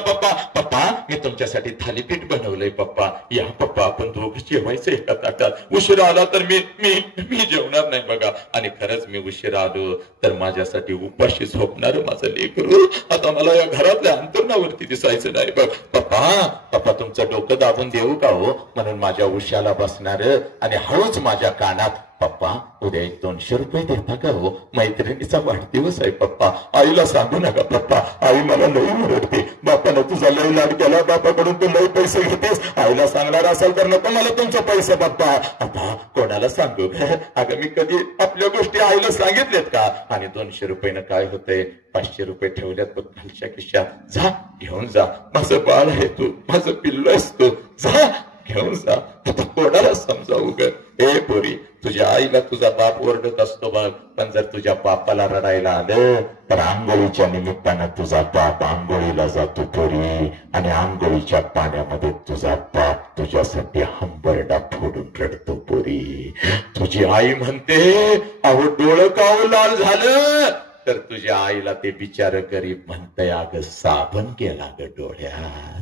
पप्पा मी तुमच्यासाठी थालीपीठ बनवलंय पप्पा या पप्पा आपण दोघं जेवायचं एका ताटात उशिरा आला तर मी जेवणार नाही बघा आणि खरंच मी उशिरा आलो तर माझ्यासाठी उपाशी झोपणार माझं लेकरू आता मला या घरातल्या अंतरणावरती दिसायचं नाही बघ पप्पा तुमचं डोकं दाबून देऊ का हो म्हणून माझ्या उशाला बसणार आणि हळूच माझ्या कानात पप्पा उद्या 200 रुपये देता का हो? मैत्रिणीचा वाढदिवस आहे पप्पा. आईला सांगू नका पप्पा, आई मला लई ओरडते. बापानं तुझा लई लाड केला, बापाकडून तू लई पैसे घेतेस. आईला सांगणार असेल तर नको मला तुमचे पैसे पप्पा. आता कोणाला सांगू? अगं मी कधी आपल्या गोष्टी आईला सांगितल्यात का? आणि 200 रुपयानं काय होतंय? 500 रुपये ठेवल्यात बघ खालच्या खिशात. जा घेऊन जा, माझं बाळ आहे तू, माझं पिल्लू आहेस तू, जा घेऊन जा. आता कोणाला समजावू ग? ए पोरी, तुझ्या आईला तुझा बाप ओरडत असतो बघ, पण जर तुझ्या बापाला रडायला आलं तर आंघोळीच्या निमित्तानं तुझा बाप आंघोळीला जातो पोरी, आणि आंघोळीच्या पाण्यामध्ये तुझा बाप तुझ्यासाठी हंबरडा फोडून रडतो पोरी. तुझी आई म्हणते अहो डोळं काव लाल झालं, तर तुझ्या आईला ते बिचार गरीब म्हणतंय अगं साबण गेला ग डोळ्यात.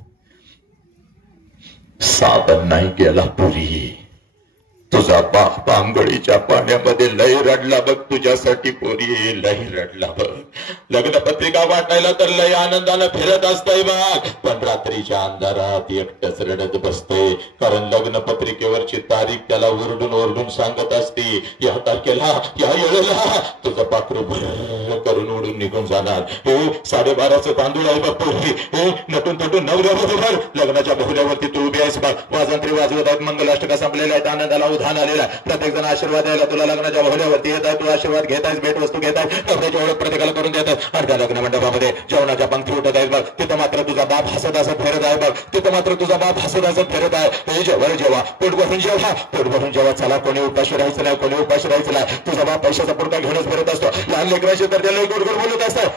साबण नाही गेला पोरी, तुझा बाप आंघोळीच्या पाण्यामध्ये लय रडला बघ तुझ्यासाठी पोरी, लय रडला बघ. लग्नपत्रिका वाटायला तर लय आनंदानं फिरत असतंय बघ, पण रात्रीच्या अंधारात एकटच रडत बसते. कारण लग्नपत्रिकेवरची तारीख त्याला ओरडून ओरडून सांगत असते, या तारखेला या वेळेला तुझं पाखरू भर करून उडून निघून जाणार. हे 12:30चं तांदूळ आहे बघ पोरी, हे नटून तटून नवऱ्याबरोबर लग्नाच्या बहुल्यावरती तू उभी आहेस बघ. वाजंत्री वाजवत आहेत, मंगलाष्टका संपलेल्या आहेत, आनंदाला उधाण आलेला आहे. प्रत्येक जण आशीर्वाद द्यायला तुला लग्नाच्या बहुल्यावरती येत आहे. तू आशीर्वाद घेत आहेस, भेट वस्तू घेत आहे, नवऱ्याची ओळख प्रत्येकाला करून देत आहे. आणि त्या लग्न मंडपामध्ये जेवणाच्या पंक्ती उठत आहेत बघ, तिथं मात्र तुझा बाप हसत हसत फिरत आहे बघ, तिथं मात्र तुझा बाप हसत हसत फिरत आहे. हे जेवण जेव्हा पोट भरून जेव्हा, पोट भरून जेव्हा, चला कोणी उपाशी राहायचं नाही, कोणी उपाशी राहायचं नाही. तुझा बाप पैशाचा पुरता घेऊनच फिरत असतो. लहान लेकरांशी तर त्याला गोड गोड बोलत असतं.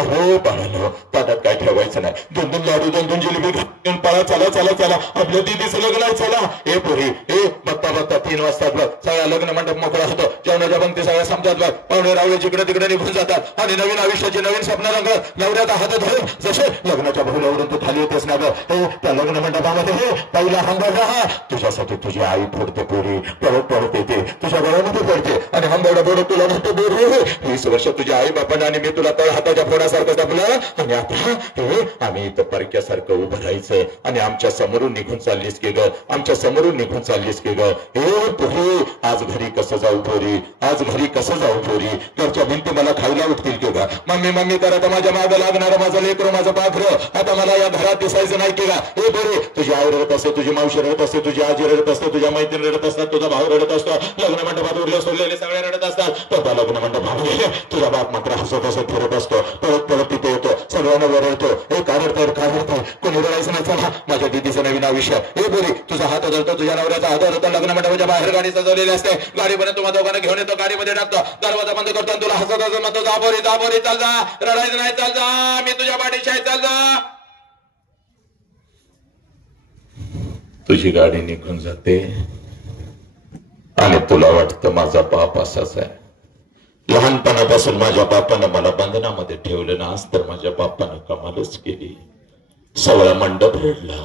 हो बाळांनो, ताटात काय ठेवायचं नाही, 2-2 लाडू 2-2 जिलेबी घेऊन पळा, चला चला चला आपल्या दीदीचं लग्न आहे, चला. ए पोरी, ए बघता बघता 3 वाजतात बघ, सगळा लग्न मंडप मोकळा होतो. जेवणाच्या पंक्ती सगळ्या संपतात बघ, पाहुणे रावळे जिकडे तिकडे निघून जातात, आणि नवीन आयुष्याची नवीन स्वप्न रंगत नवऱ्याचा हात धरून जसे लग्नाच्या बहुल्यावरून तू खाली येतेस ना बघ, त्या लग्न मंडपामध्ये हे पहिला हंबरडा राहा तुझ्यासाठी तुझी आई फोडते पोरी, पळत पळत येते, तुझ्या गळ्यामध्ये पडते, आणि हंबरडा बोलत तुला म्हणतो बोरी, 20 वर्ष तुझ्या आई बापाने आणि मी तुला तळ हाताच्या फोडासारखं दाबलं, आणि आता हे आम्ही इथं परक्यासारखं उभं राहायचं, आणि आमच्या समोरून निघून चाललीस की ग, आमच्या समोरून निघून चाललीस की ग. हे पोरी, आज घरी कसं जाऊ पोरी, आज घरी कसं जाऊ पोरी, घरच्या भिंती मला खायला उठतील की ग. मम्मी मम्मी करत माझ्या मागं लागणार माझं लेकरं माझं पाखरं, आता मला या घरात दिसायचं नाही की गा. हे पोरी, तुझी आई रडत असते, तुझी मावशी रडत असते, तुझी आजी रडत असते, तुझ्या मैत्रीण रडत असतात, तुझा भाऊ रडत असतो, लग्न मंडपात उरले सोडलेले सगळे रडत असतात. तर त्या लग्न मंडपामध्ये तुझा बाप मात्र हसत हसत फिरत असतो, पळत पळत तिथे येतो, सगळ्यांना वरळतो. हे काय रडतंय, काय रडतंय, कोणी रडायचं नाही, चला माझ्या दीदीचं नवीन आयुष्य. हे पोरी, तुझा हात धरतो, तुझ्या नवऱ्याचा हात धरतो, लग्न मंडपाच्या बाहेर गाडी सजवलेली असते, गाडीपर्यंत तुम्हा दोघांना घेऊन येतो, गाडीमध्ये टाकतो, दरवाजा बंद करतो, आणि तुला हसत हसत म्हणतो, जा पोरी, जा पोरी, चाल जा, रडायचं नाही, चाल जा, मी तुझ्या पाठीशी आहे, चाल जा. तुझी गाडी निघून जाते, आणि तुला वाटतं माझा बाप असाच आहे. लहानपणापासून माझ्या बापानं मला बंधनामध्ये ठेवलं ना, आज तर माझ्या बापानं कमालच केली. सगळा मंडप रडला,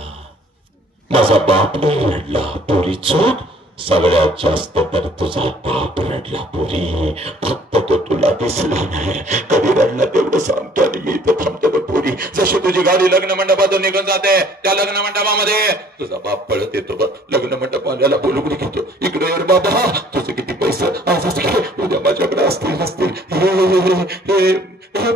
माझा बाप नाही रडला पोरी. चूक सगळ्यात जास्त तर तुझा बाप रडला पोरी, फक्त तो तुला दिसला नाही. कधी रडला तेवढं सांगतो, आणि मी इथं थांबतो बघ पोरी. जशी तुझी गाडी लग्न मंडपातून निघून जाते, त्या लग्न मंडपामध्ये तुझा बाप पळत येतो बघ, लग्न मंडपाला बोलून घेतो, इकडे यर बाबा तुझं किती पैसे आजच घे, उद्या माझ्याकडे असतील नसतील.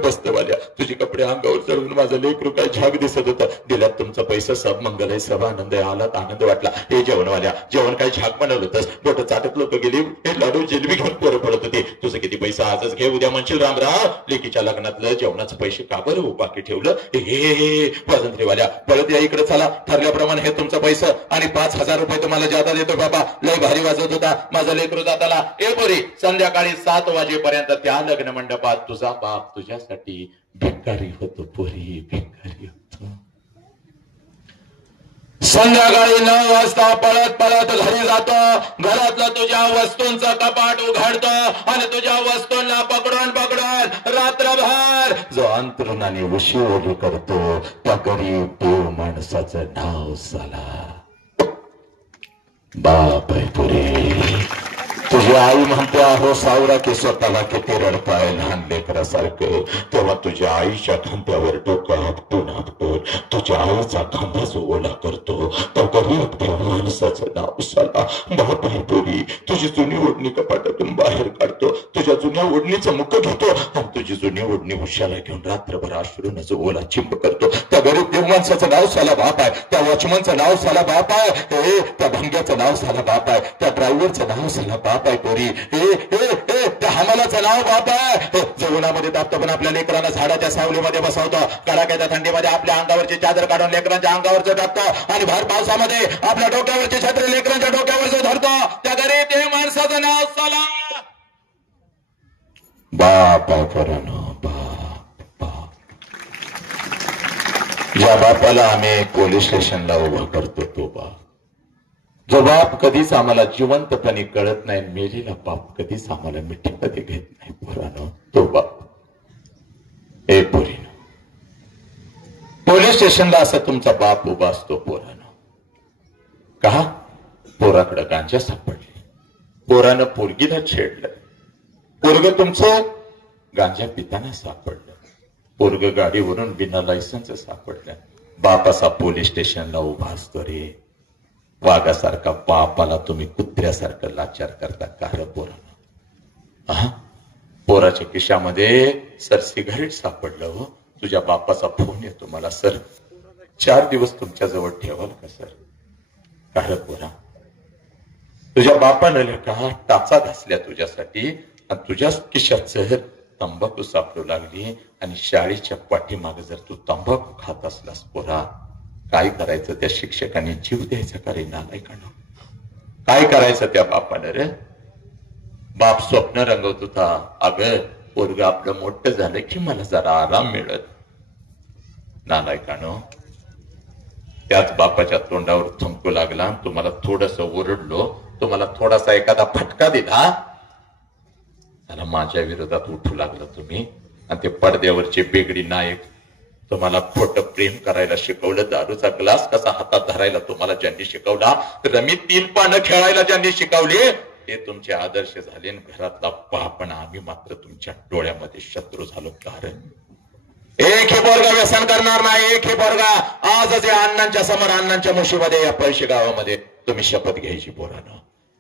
बस्तवाल्या तुझे कपडे अंगावर चढून माझं लेकरू काय झाग दिसत होतं, दिल्यात तुमचा पैसा, सब मंगल आहे, सब आनंद आहे, आलात आनंद वाटला. हे जेवणवाल्या, जेवण काय झाग बनवलं होतंस, बोट चाटत लोक गेली, हे लाडू जिलबी घेऊन पोरं पडत होती. तुझं किती पैसा आजच घे, उद्या म्हणशील रामराव लेकीच्या लग्नातलं जेवणाचं पैसे का बरं बाकी ठेवलं. हे स्वातंत्र्यवाल्या पळत या इकडे, चला ठरल्याप्रमाणे हे तुमचा पैसा, आणि 5,000 रुपये तुम्हाला जादा देतो बाबा. लय भारी वाजत होता माझा लेकरू जाताला. ए पोरी, संध्याकाळी 7 वाजेपर्यंत त्या लग्न मंडपात तुझा बाप तुझ्यासाठी भिकारी होतो पोरी, भिकारी होतो. संध्याकाळी 9 वाजता पळत पळत घरी जातो, घरातलं तुझ्या वस्तूंचं कपाट उघडतो, आणि तुझ्या वस्तूंना पकडून पकडून रात्रभर जो अंतरुणाने उशी ओढी करतो, त्या गरीब देव माणसाचं नाव साला बाप आहे पुरे. तुझी आई म्हणते अहो सावरा की स्वतःला किती रडताय लहान लेकरासारखं, तेव्हा तुझ्या आईच्या खांद्यावर डोकं आपटून आपटून तुझ्या आईचा खांदा जो ओला करतो तो गरीब त्या माणसाचं नाव साला बाप आहे पोरी. तुझी जुनी ओढणी कपाटातून बाहेर काढतो, तुझ्या जुन्या ओढणीचं मुख घेतो आणि तुझी जुनी ओढणी उशाला घेऊन रात्रभर अश्रून जो ओला चिंब करतो. त्या गरीब देव माणसाचं नाव साला बाप आहे, त्या वॉचमनचं नाव साला बाप आहे, त्या भंग्याचं नाव साला बाप आहे, त्या ड्रायव्हरचं नाव साला बाप आहे पोरी. त्या हमालाचं नाव बाप आहे. जेवणामध्ये तापतो पण आपल्या लेकरांना झाडाच्या सावलीमध्ये बसवतो, कडाक्याच्या थंडीमध्ये आपल्या अंगावरची चादर काढून लेकरांच्या अंगावरचं टाकतो आणि भर पावसामध्ये आपल्या डोक्यावरची छत्री लेकरांच्या डोक्यावरचं धरतो. त्या गरीब देव माणसाचं नाव साला बाप आहे पोरांनो, बाप बाप. ज्या बापाला आम्ही पोलीस स्टेशनला उभा करतो तो बाप, जो बाप कधीच आम्हाला जिवंतपणे कळत नाही, मेलेला बाप कधीच आम्हाला मिठीमध्ये घेत नाही पोरांनो, तो बाप. ए पोरीनो, पोलीस स्टेशनला असा तुमचा बाप उभा असतो पोरांनो. का? पोराकडे गांजा सापडले, पोरानं पोरगीला छेडलं, पोरग तुमचं गांजा पिताना सापडलं, पोरग गाडीवरून बिना लायसन्स सापडलं. बाप असा पोलीस स्टेशनला उभा असतो रे. वाघासारखा बापाला तुम्ही कुत्र्यासारखं लाचार करता का रे पोरानं? पोराच्या खिशामध्ये सर सिगारेट सापडलं हो. तुझ्या बापाचा फोन येतो मला, सर 4 दिवस तुमच्या जवळ ठेवाल का सर? का रे पोरा? तुझ्या बापानं का टाचा घासल्या तुझ्यासाठी आणि तुझ्याच खिशात तंबाखू सापडू लागली आणि शाळेच्या पाठीमागे जर तू तंबाखू खात असलास पोरा, काय करायचं? त्या शिक्षकांनी जीव द्यायचा का रे नालायकांना? काय करायचं त्या बापानं रे? बाप स्वप्न रंगवत होता, अगं पोरग आपलं मोठं झालं की मला जरा आराम मिळत. नालायकानो, त्याच बापाच्या तोंडावर थंकू लागला, तुम्हाला थोडस ओरडलो, तुम्हाला थोडासा एखादा फटका दिला, त्याला माझ्या विरोधात उठू लागलं तुम्ही. आणि ते पडद्यावरचे बेगडी नायक तुम्हाला खोटं प्रेम करायला शिकवलं, दारूचा ग्लास कसा हातात धरायला तुम्हाला ज्यांनी शिकवला, रमी 3 पानं खेळायला ज्यांनी शिकवले, ते तुमचे आदर्श झाले. घरातला बाप, आम्ही मात्र तुमच्या डोळ्यामध्ये शत्रू झालो. कारण एक हे पोरगा व्यसन करणार नाही, एक हे पोरगा आजच या अण्णांच्या समोर, अण्णांच्या मुशीमध्ये, या पैसे गावामध्ये तुम्ही शपथ घ्यायची पोरानं.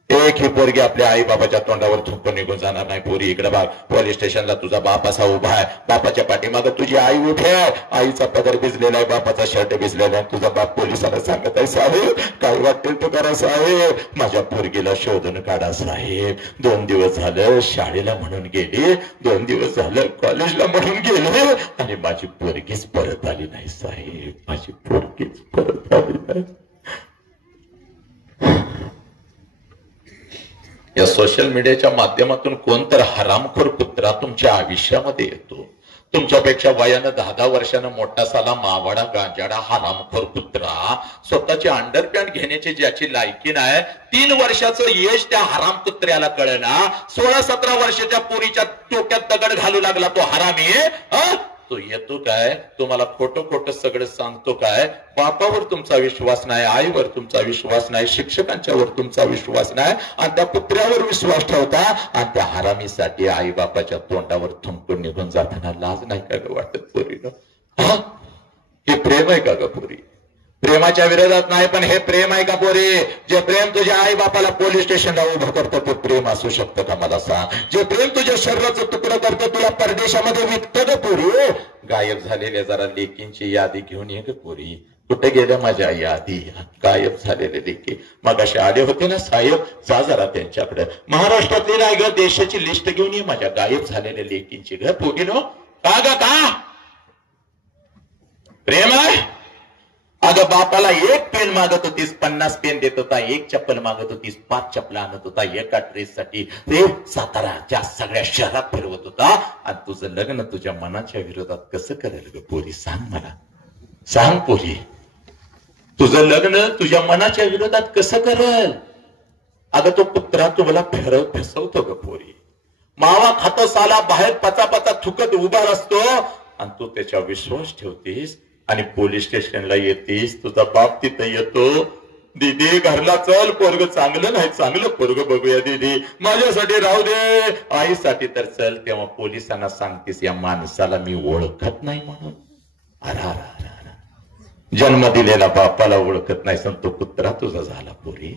एक ही पोरगी आपल्या आई बाबाच्या तोंडावर थुंकून निघून जाणार नाही. पोरी इकडे बघ, पोलीस स्टेशनला तुझा बाप असा उभा आहे, बापाच्या पाठीमागे तुझी आई उभी आहे, आईचा पदर भिजलेला आहे, बापाचा शर्ट भिजलेला आहे. तुझा बाप पोलिसाला सांगत आहे, साहेब काय वाटेल तो करा साहेब, माझ्या पोरगीला शोधून काढा साहेब. 2 दिवस झालं शाळेला म्हणून गेली, 2 दिवस झालं कॉलेजला म्हणून गेले आणि माझी पोरगीच परत आली नाही साहेब, माझी पोरगीच परत आली नाही. या सोशल मीडियाच्या माध्यमातून कोणतर हरामखोर कुत्रा तुमच्या आयुष्यामध्ये येतो. तुमच्यापेक्षा वयानं 10-10 वर्षानं मोठा साला मावाडा गांजाडा हरामखोर कुत्रा, स्वतःची अंडरपॅन्ट घेण्याची ज्याची लायकी नाही, 3 वर्षाचं यश त्या हराम कुत्र्याला कळना, 16-17 वर्षाच्या पोरीच्या डोक्यात दगड घालू लागला तो हरामी. तो येतो काय, तुम्हाला खोटं खोटं सगळं सांगतो काय. बापावर तुमचा विश्वास नाही, आईवर तुमचा विश्वास नाही, शिक्षकांच्यावर तुमचा विश्वास नाही, आणि त्या कुत्र्यावर विश्वास ठेवता. आणि त्या हरामीसाठी आई बापाच्या तोंडावर थुंकून निघून जाताना लाज नाही का ग वाटत पोरीनं? हे प्रेम आहे का ग पोरी? प्रेमाच्या विरोधात नाही, पण हे प्रेम आहे का पोरी? जे प्रेम तुझ्या आई बापाला पोलीस स्टेशनला उभं करतं ते प्रेम असू शकतं का मला सांग? जे प्रेम तुझ्या शरीराचं तुकडं करतं तुला परदेशामध्ये विकतं ग पोरी? गायब झालेल्या जरा लेकींची यादी घेऊन ये ग पोरी. कुठे गेल्या माझ्या यादी? गायब झालेले लेकी मगाशी आले होते ना साहेब, जा जरा त्यांच्याकडे. महाराष्ट्रातली नाही ग, देशाची लिस्ट घेऊन ये माझ्या गायब झालेल्या लेकींची ग पोरीनो. का ग का प्रेम आहे? अगं बापाला 1 पेन मागत होतीस, 50 पेन देत होता, 1 चप्पल मागत होतीस, 5 चप्पला आणत होता, एका ड्रेससाठी ते साताराच्या सगळ्या शहरात फिरवत होता. आणि तुझं लग्न तुझ्या मनाच्या विरोधात कसं करेल ग पोरी? सांग मला, सांग पोरी, तुझं लग्न तुझ्या मनाच्या विरोधात कसं करेल? अगं तो कुत्रा तुम्हाला फसवतो ग पोरी. मावा खातो साला, बाहेर पचा थुकत उभा असतो आणि तू त्याच्या विश्वास ठेवतीस आणि पोलीस स्टेशनला येतीस. तुझा बाप तिथं येतो, दीदी घरला चल, पोरग चांगलं नाही, चांगलं पोरग बघूया दीदी, माझ्यासाठी राहू दे, आईसाठी तर चल. तेव्हा पोलिसांना सांगतेस या माणसाला मी ओळखत नाही म्हणून. अरा जन्म दिलेला बापाला ओळखत नाही, संतो कुत्रा तुझा झाला पोरी.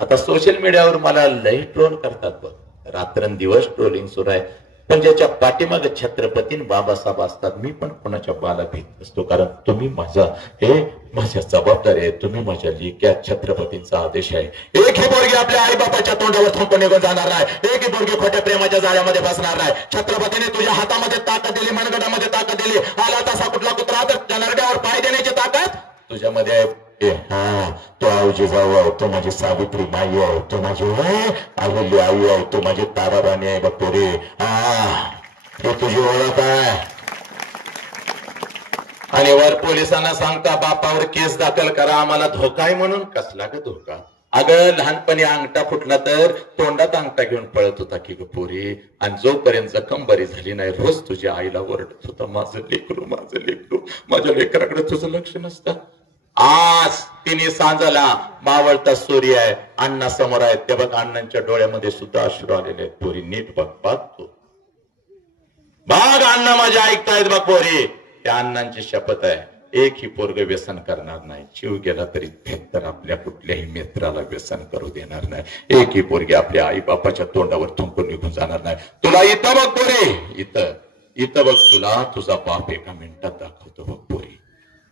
आता सोशल मीडियावर मला लई ट्रोल करतात बघ, रात्रंदिवस ट्रोलिंग सुरू आहे. पण ज्याच्या पाठीमागे छत्रपती बाबासाहेब असतात, मी पण कोणाच्या बाला भीत असतो, कारण तुम्ही माझ्या जबाबदारी आहे, तुम्ही माझ्या लिक्या, छत्रपतींचा आदेश आहे. एकही पोरगी आपल्या आई बापाच्या तोंडावर थोपण निघून जाणार नाही, एकही पोरगी खोट्या प्रेमाच्या जाळ्यामध्ये बसणार नाही. छत्रपतीने तुझ्या हातामध्ये ताकद दिली, मनगटामध्ये ताकद दिली. आला तसा कुठला कुत्रा तर नरड्यावर पाय देण्याची ताकद तुझ्यामध्ये आहे. तो आवजी जाऊ आहे, तो माझी सावित्री माई आहे, तो माझी आलेली आई आहे, तो माझी ताराराणी आहे बघ पोरी. हे तुझी ओळख आहे. आणि वर पोलिसांना सांगता बापावर केस दाखल करा, आम्हाला धोका आहे म्हणून. कसला ग धोका? अगं लहानपणी अंगठा फुटला तर तोंडात अंगठा घेऊन पळत होता की ग पोरी, आणि जोपर्यंत जखम बरी झाली नाही रोज तुझ्या आईला ओरडत होता, माझं लेकरू, माझं लेकरू. माझ्या लेकराकडे तुझं लक्ष नसतं. आज तिने सांजाला मावळता सूर्य आहे, अण्णा समोर आहेत, ते बघ अण्णांच्या डोळ्यामध्ये सुद्धा अश्रू आलेले आहेत. पोरी नीट बघ, बघ तू बघ, अण्णा माझ्या ऐकतायत बघ पोरी. त्या अण्णांची शपथ आहे, एक ही पोरग व्यसन करणार नाही, जीव गेला तरी तर आपल्या कुठल्याही मित्राला व्यसन करू देणार नाही. एक ही पोरगी आपल्या आई बापाच्या तोंडावर थुंकून निघून जाणार नाही. तुला इथं बघ पोरी, इथं बघ, तुला तुझा बाप एका मिनिटात दाखवतो बघ पोरी,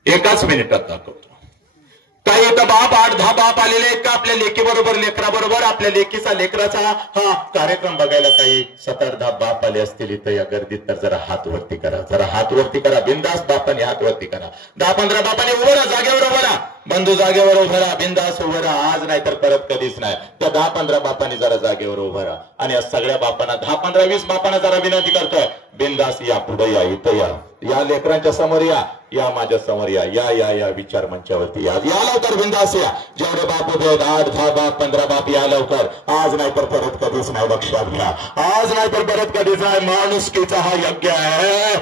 एकाच मिनिटात दाखवतो. काही इथं बाप 8-10 बाप आलेले आहेत का आपल्या लेकी बरोबर, लेकरा बरोबर, आपल्या लेकीचा लेकराचा हा कार्यक्रम बघायला काही 7-8-10 बाप आले असतील इथं या गर्दीत, तर जरा हात वरती करा, जरा हात वरती करा. बिंदास बापाने हात वरती करा. 10-15 बापाने उभं राहा, जागेवर उभं राहा, बंधू जागेवर उभं राहा, बिंदास उभं राहा. आज नाही तर परत कधीच नाही. त्या 10-15 बापाने जरा जागेवर उभं राहा. आणि या सगळ्या बापांना 10-15-20 बापांना जरा विनंती करतोय, बिंदास या, पुढे या, इथं या लेकरांच्या समोर या माझ्या समोर या विचार मंचावरती या लवकर, बिंदास या. जेवढे बाप उभे आहेत 8-10 बाप 15 बाप या लवकर. आज नाही तर परत कधीच नाही, लक्षात घ्या, आज नाही तर परत कधीच नाही. माणुसकीचा हा यज्ञ आहे.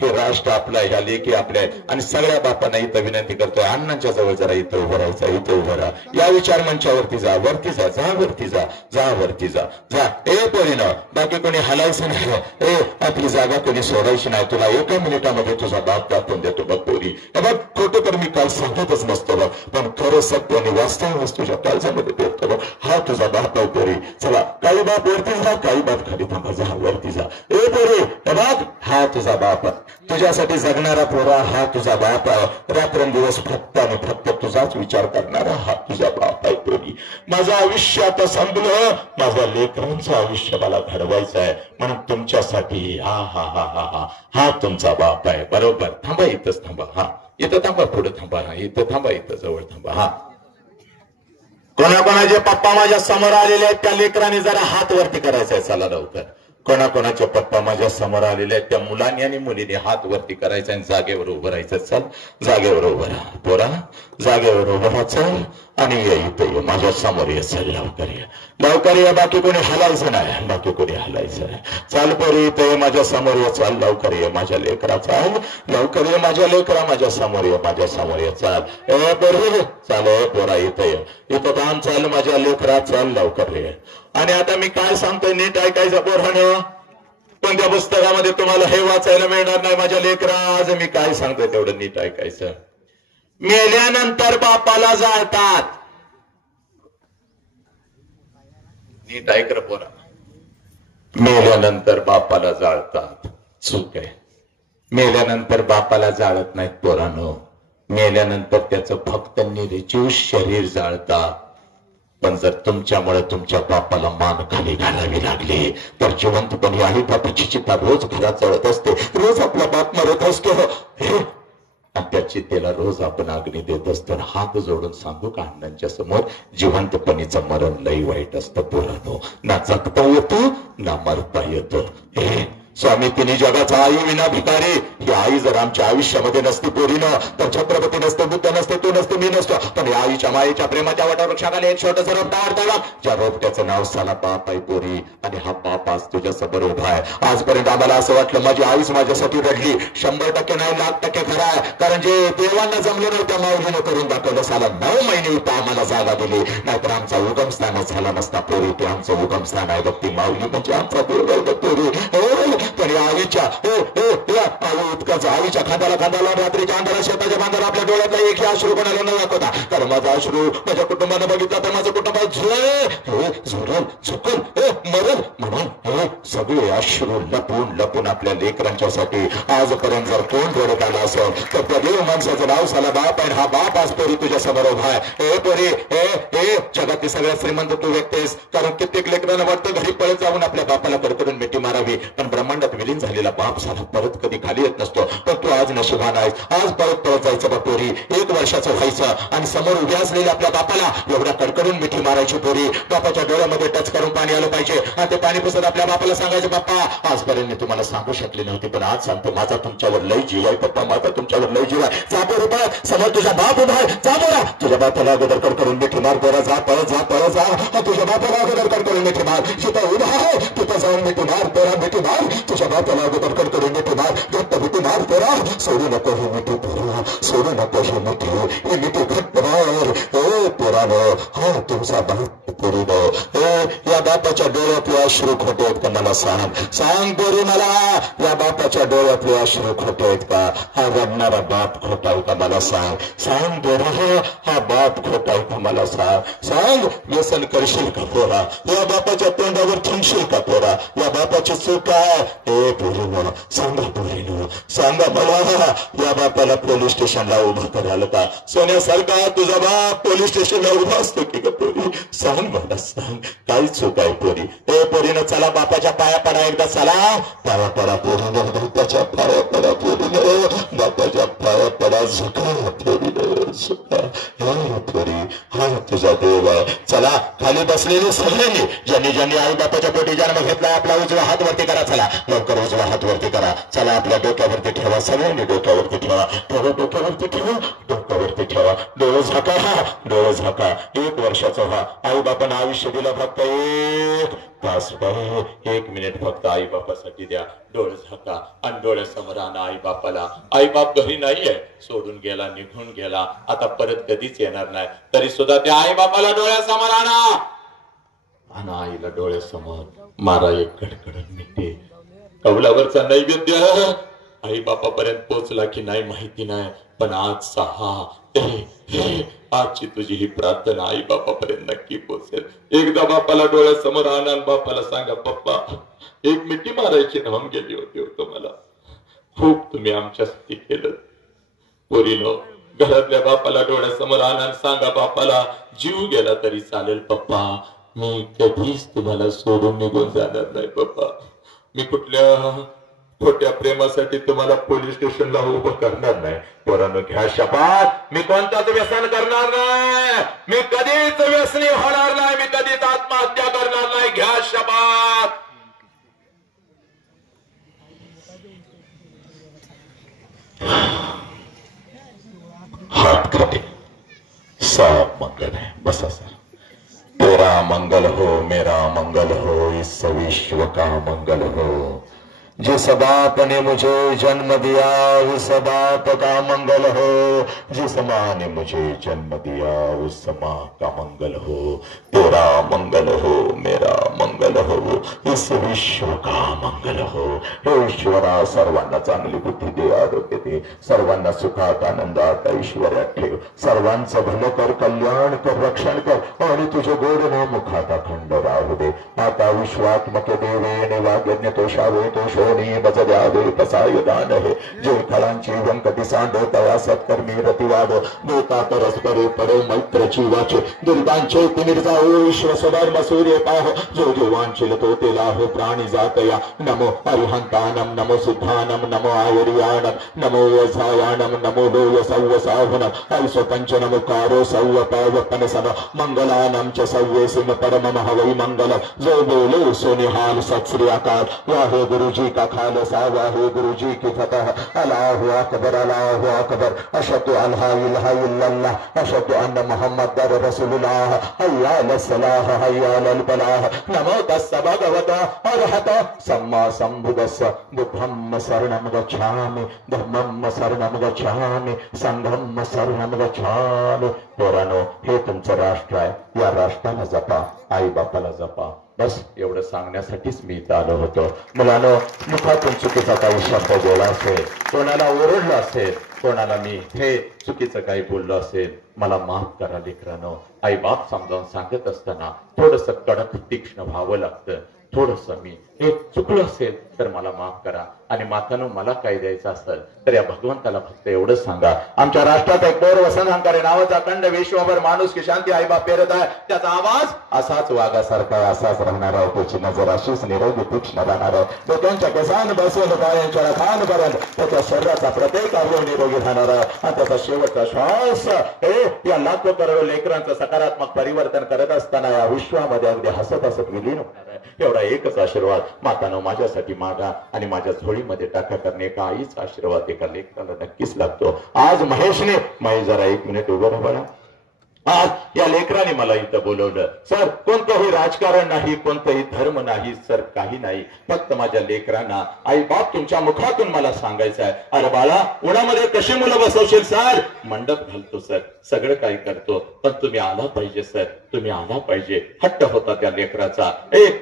हे राष्ट्र आपलं आहे, ह्या लेखी आपल्या आहेत. आणि सगळ्या बापांना इथं विनंती करतोय, अण्णांच्या जवळ जरा इथं उभं राहायचं, इथं उभं राहा. या विचार मंचावरती जा, वरती जा, वरती जा, वरती जा. ए पोरीनं बाकी कोणी हलायचं नाही, आपली जागा कोणी सोडायची नाही. तुला एका मिनिटामध्ये तुझा बाप दाखवून देतो बघ पोरी. बघ खोटं तर मी काल सांगतच नसतो बघ, पण खरं सत्य आणि वास्तव तुझ्या काळजामध्ये पेरतो बघ. हा तुझा बाप आहे पोरी. चला, काही बाप वरती जा, काही बाप खाली थांबा, जा वरती जा. ए पोरी बघ, हा तुझा बाप आहे, तुझ्यासाठी जगणारा पोरा हा तुझा बाप आहे. रात्रंदिवस फक्त आणि फक्त तुझाच विचार करणारा हा तुझा बाप आहे पोरी. माझं आयुष्य आता संपलं, माझ्या लेकरांचं आयुष्य मला घडवायचं आहे, म्हणून तुमच्यासाठी हा तुमचा बाप आहे. बरोबर, थांबा, इथंच थांबा, इथं थांबा, पुढे थांबा, इथं थांबा, इथं जवळ थांबा. कोणाकोणाचे पप्पा माझ्या समोर आलेले आहेत त्या लेकरांनी जरा हात वरती करायचा आहे. चला लवकर, कोणाकोणाचे पप्पा माझ्या समोर आलेले आहेत त्या मुलांनी आणि मुलीने हात वरती करायचा आणि जागेवर उभं राहायचं. चल, जागेवर उभं राहा पोरा, जागेवर उभं राहा. चल, आणि इथं ये, माझ्या समोर ये. चल लवकर ये, बाकी कोणी हलायचं नाही, बाकी कोणी हलायचं नाही. चाल पोरी, इथं ये, माझ्या समोर ये. चाल लवकर ये माझ्या लेकरा, चाल लवकर ये माझ्या लेकरा, माझ्या समोर ये, माझ्या समोर ये. चाल ए पोरी, चाल पोरा, इथं ये, इथं थांब. चाल माझ्या लेकरा, चाल लवकर ये. आणि आता मी काय सांगतोय नीट ऐकायचं पोरांनो. कोणत्या पुस्तकामध्ये तुम्हाला हे वाचायला मिळणार नाही माझ्या लेकरा. आज मी काय सांगतोय तेवढं नीट ऐकायचं. मेल्यानंतर बापाला जाळतात. नीट ऐक रे पोरा, मेल्यानंतर बापाला जाळतात. चूक आहे. मेल्यानंतर बापाला जाळत नाहीत पोरांनो. मेल्यानंतर त्याचं फक्त निर्जीव शरीर जाळतात. पण जर तुमच्यामुळे तुमच्या बापाला मान खाली घालावी लागली तर जिवंतपणी आई बापाची चिता रोज घरात जळत असते, रोज आपला बाप मरत असतो, आणि त्या चितेला रोज आपण अग्नी देत असतो. हात जोडून सांगू का अण्णांच्या समोर, जिवंतपणीचं मरण लई वाईट असतं पोरांनो. ना जगता येतो ना मरता येतो. स्वामी तिने जगाचा आई विना भिकारी. ही आई जर आमच्या आयुष्यामध्ये नसती पोरीनं तर छत्रपती नसते, बुद्ध नसते, तू नसते, मी नसतो. पण या आईच्या मायेच्या प्रेमाच्या वटावृक्षाखाली एक छोटस रोपटा वाढताना ज्या रोपट्याचं नाव साला बाप आहे पोरी. आणि हा बाप आज तुझ्या समोर उभा आहे. आजपर्यंत आम्हाला असं वाटलं माझी आईच माझ्यासाठी रडली. 100% नाही, 1,00,000% खरं आहे. कारण जे देवांना जमलं नव्हतं माऊलीनं करून दाखवलं. साला 9 महिने इथं आम्हाला जागा दिली, नाहीतर आमचा उगमस्थानच झाला नसता पोरी. ते आमचं उगमस्थान आहे बघ, ती माऊली म्हणजे आमचा देव पोरी. पण या आईच्या इतकाच आईच्या खांद्याला रात्रीच्या अंधारात शेताच्या बांधाला आपल्या डोळ्यातला एकही अश्रू कोणाला न दाखवता. कारण माझा अश्रू माझ्या कुटुंबानं बघितला तर माझं कुटुंब झोरल चुकल मरल म्हणून हे सगळे अश्रू लपून आपल्या लेकरांच्यासाठी आजपर्यंत जर कोण रडत आला असेल तर त्या देव माणसाचं नाव साला बाप आहे. हा बाप आज पोरी तुझ्या समोर उभा आहे. हे पोरी हे जगातली सगळ्यात श्रीमंत तू व्यक्तीस. कारण कित्येक लेकरांना वाटतं घरी पळत जाऊन आपल्या बापाला कडकडून मिठी मारावी. पण ब्रह्मांडात विलीन झालेला बाप साला परत कधी खाली येत नसतो. पण तू आज नशिबान आहेस. आज परत जायचं बा पोरी. 1 वर्षाचं व्हायचं आणि समोर उभ्या असलेल्या आपल्या बापाला एवढ्या कडकडून मिठी मारायची पोरी. बापाच्या डोळ्यामध्ये टच करून पाणी आलं पाहिजे आणि ते पाणी पुसत आपल्या बापाला सांगायचं बाप्पा आजपर्यंत मी तुम्हाला सांगू शकले नव्हते पण आज सांगतो माझा तुमच्यावर लय जीव आहे पप्पा, माझा तुमच्यावर लय जीव आहे. जा पोरी पळ, समोर तुझा बाप उभा आहे. जा बोला तुझ्या बापाला अगोदर कडकडून मिठी मार. पोरा जा पळ जा तुझ्या बापाला अगोदर कडकडून मिठी मार. जिथं उभा आहे तिथं जाऊन मिठी मार. पोरा मिठी मार. तुझ्या बापाला अगोदर कडकडून मिठी मार. घट्ट मिठी मार. पोरा सोडू नको ही मिठी. पोरा सोडू नको ही मिठी. ही मिठी घट्ट मार. पोरानं हा तुमचा बाप पोरीनो. या बापाच्या डोळ्यातले अश्रू खोटे आहेत का मला सांग पोरी मला. या बापाच्या डोळ्यातले अश्रू खोटे आहेत का. हा रडणारा बाप खोटा आहे का मला सांग पोरी. हा बाप खोटा आहे का मला सांग. व्यसन करशील का पोरा. या बापाच्या तोंडावर थुंकशील का पोरा. या बापाची चूक आहे पोरीनो. सांगा मला. या बापाला पोलीस स्टेशनला उभं करायला का. सोन्यासारखा तुझा बाप पोलीस स्टेशनला उभा असतो की का पोरी. सांग मला सांग काय चूक आहे पोरी. पोरीनं चला बापाच्या पाया पडा एकदा. चला पाया पडा पोरीनं. बापाच्या पाया पडा पोरीनं. बापाच्या पाया पडा. झुका पोरीनं झुका. पोरी हा तुझा देव आहे. चला खाली बसलेले सगळ्यांनी ज्यांनी आई बापाच्या पोटी जन्म घेतला आपला उजवा हात वरती करा. चला लवकर उजवा हात वरती करा. चला आपल्या डोक्यावरती ठेवा. सगळ्यांनी डोक्यावरती ठेवा. डोक्यावरती ठेवा. डोक्यावरती ठेवा. डोळे झाका. 1 वर्षाचा व्हा. आई बापानं आयुष्य दिलं फक्त 1 तास 1 मिनिट फक्त आई बापासाठी द्या. डोळे झाका आणि डोळ्यासमोर आणा आई बापाला. आई बाप घरी नाहीये, सोडून गेला, निघून गेला, आता परत कधीच येणार नाही. तरी सुद्धा त्या आई बापाला डोळ्यासमोर आणा आईला डोळ्यासमोर मारा. एक कडकडून मिठी. कौलावरचा नैवेद्य आई बापापर्यंत पोहोचला की नाही माहिती नाही, पण आजची तुझी ही प्रार्थना आई बापापर्यंत नक्की पोहोचेल. एकदा बापाला डोळ्यासमोर आणा. बापाला सांगा पप्पा 1 मिठी मारायची राहून गेली होती तुम्हाला. खूप तुम्ही आमच्यासाठी केलं. पोरीनो घरातल्या बापाला डोळ्यासमोर आणा. सांगा बापाला जीव गेला तरी चालेल पप्पा, मी कधीच तुम्हाला सोडून निघून जाणार नाही पप्पा. मी कुठल्या खोट्या प्रेमासाठी तुम्हाला पोलीस स्टेशनला उभं करणार नाही. पोरांनो घ्या शपथ. मी कोणताच व्यसन करणार नाही. मी कधीच व्यसनी होणार नाही. मी कधीच आत्महत्या करणार नाही. घ्या शपथ. हात खाते. सब मंगल है. बसा सर. तेरा मंगल हो, मेरा मंगल हो, इस विश्व का मंगल हो. जिस बाप ने मुझे जन्म दिया उस बाप का मंगल हो. जिस माँ ने मुझे जन्म दिया उस माँ का मंगल हो. तेरा मंगल हो, मेरा मंगल हो, इस विश्व का मंगल हो. हे ईश्वरा सर्वांना चांगली बुद्धी दे, आरोग्य दे, सर्वांना सुखात आनंदात ऐश्वर्यात ठेव, सर्वांचं भलं कर, कल्याण कर, रक्षण कर आणि तुझे गोड नाम मुखात अखंड राहू दे. आता विश्वात्मक देवे निवाग्यज्ञ तोषावे तो शोनी बज द्यावे तसाय दान हे. जे फळांची व्यंकटी सांड तया सत्कर्मी रतिवाद देता परस्परे परे मैत्रची वाचे. दुर्गांचे तिमिर्जाओ ईश्वर स्वधर्म सूर्य पाह. जो जो वांछिल तो ते लाहो प्राणी जातया. नमो अरिहंतानम, नमो सिद्धानम, नमो आयर्याणम, नमो वसायाणम, नमो लोय सौव साहुनम. ऐसो कंचन मुकारो सौव पावपन सन मंगलानम च सौवे सिंह परम हवै मंगल. जो बोलो सो निहाल. सत श्री अकाल. वाहे गुरु जी का खालसा वाहे गुरुजी की फतह अल्लाहु अकबर अशहदु अल्ला इलाहा इल्लल्लाह अशहदु अन्ना मुहम्मदर रसूलुल्लाह हय्या अलस सलाह हय्या अलल फलाह नमो तस्स भगवतो अरहतो सम्मा संबुद्धस्स बुद्धं शरणं गच्छामि धम्मं शरणं गच्छामि संघं शरणं गच्छामि. पोरांनो, हे तुमचं राष्ट्र आहे, या राष्ट्राला जपा, आई बापाला जपा. बस एवढं सांगण्यासाठीच मी इथं आलो होतो. मुलांनो, मुखातून चुकीचा काही शब्द बोला असेल, कोणाला ओरडलं असेल, कोणाला मी हे चुकीचं काही बोललो असेल, मला माफ करा लेकरांनो. आई बाप समजावून सांगत असताना थोडस कडक तीक्ष्ण व्हावं लागतं. थोडस मी हे चुकलं असेल तर मला माफ करा. आणि मातानो, मला काय द्यायचं असेल तर या भगवंताला फक्त एवढंच सांगा. आमच्या राष्ट्रात एक बोर वसंत नावाचा खंड विश्वभर माणूस की शांती आई बाप पेरत आहे. त्याचा आवाज असाच वाघासारखा असाच राहणार आहे. त्याची नजर अशीच निरोगी तीक्ष्ण राहणार आहे. डोक्यांच्या केसान बसून पायांच्या रथांपर्यंत त्याच्या शरीराचा प्रत्येक अवयव निरोगी राहणार आहे. आणि त्याचा शेवटचा श्वास हे या लाखो करोड लेकरांचं सकारात्मक परिवर्तन करत असताना या विश्वामध्ये अगदी हसत हसत विलीन होणार आहे. एवढा एकच आशीर्वाद मातानो माझ्यासाठी मागा आणि माझ्या झोळीमध्ये टाका करणे का आईचा आशीर्वाद एका लेकराला नक्कीच लागतो. आज महेशने जरा 1 मिनिट उभं राहा. आज या लेकराने मला इथं बोलवलं. सर, कोणतंही राजकारण नाही, कोणतंही धर्म नाही सर, काही नाही. फक्त माझ्या लेकरांना आई बाप तुमच्या मुखातून मला सांगायचं आहे. अरे बाळा, उन्हामध्ये कशी मुलं बसवशील सर? मंडप घालतो सर, सगळं काही करतो, पण तुम्ही आला पाहिजे सर, तुम्ही आला पाहिजे. हट्ट होता त्या लेकराचा,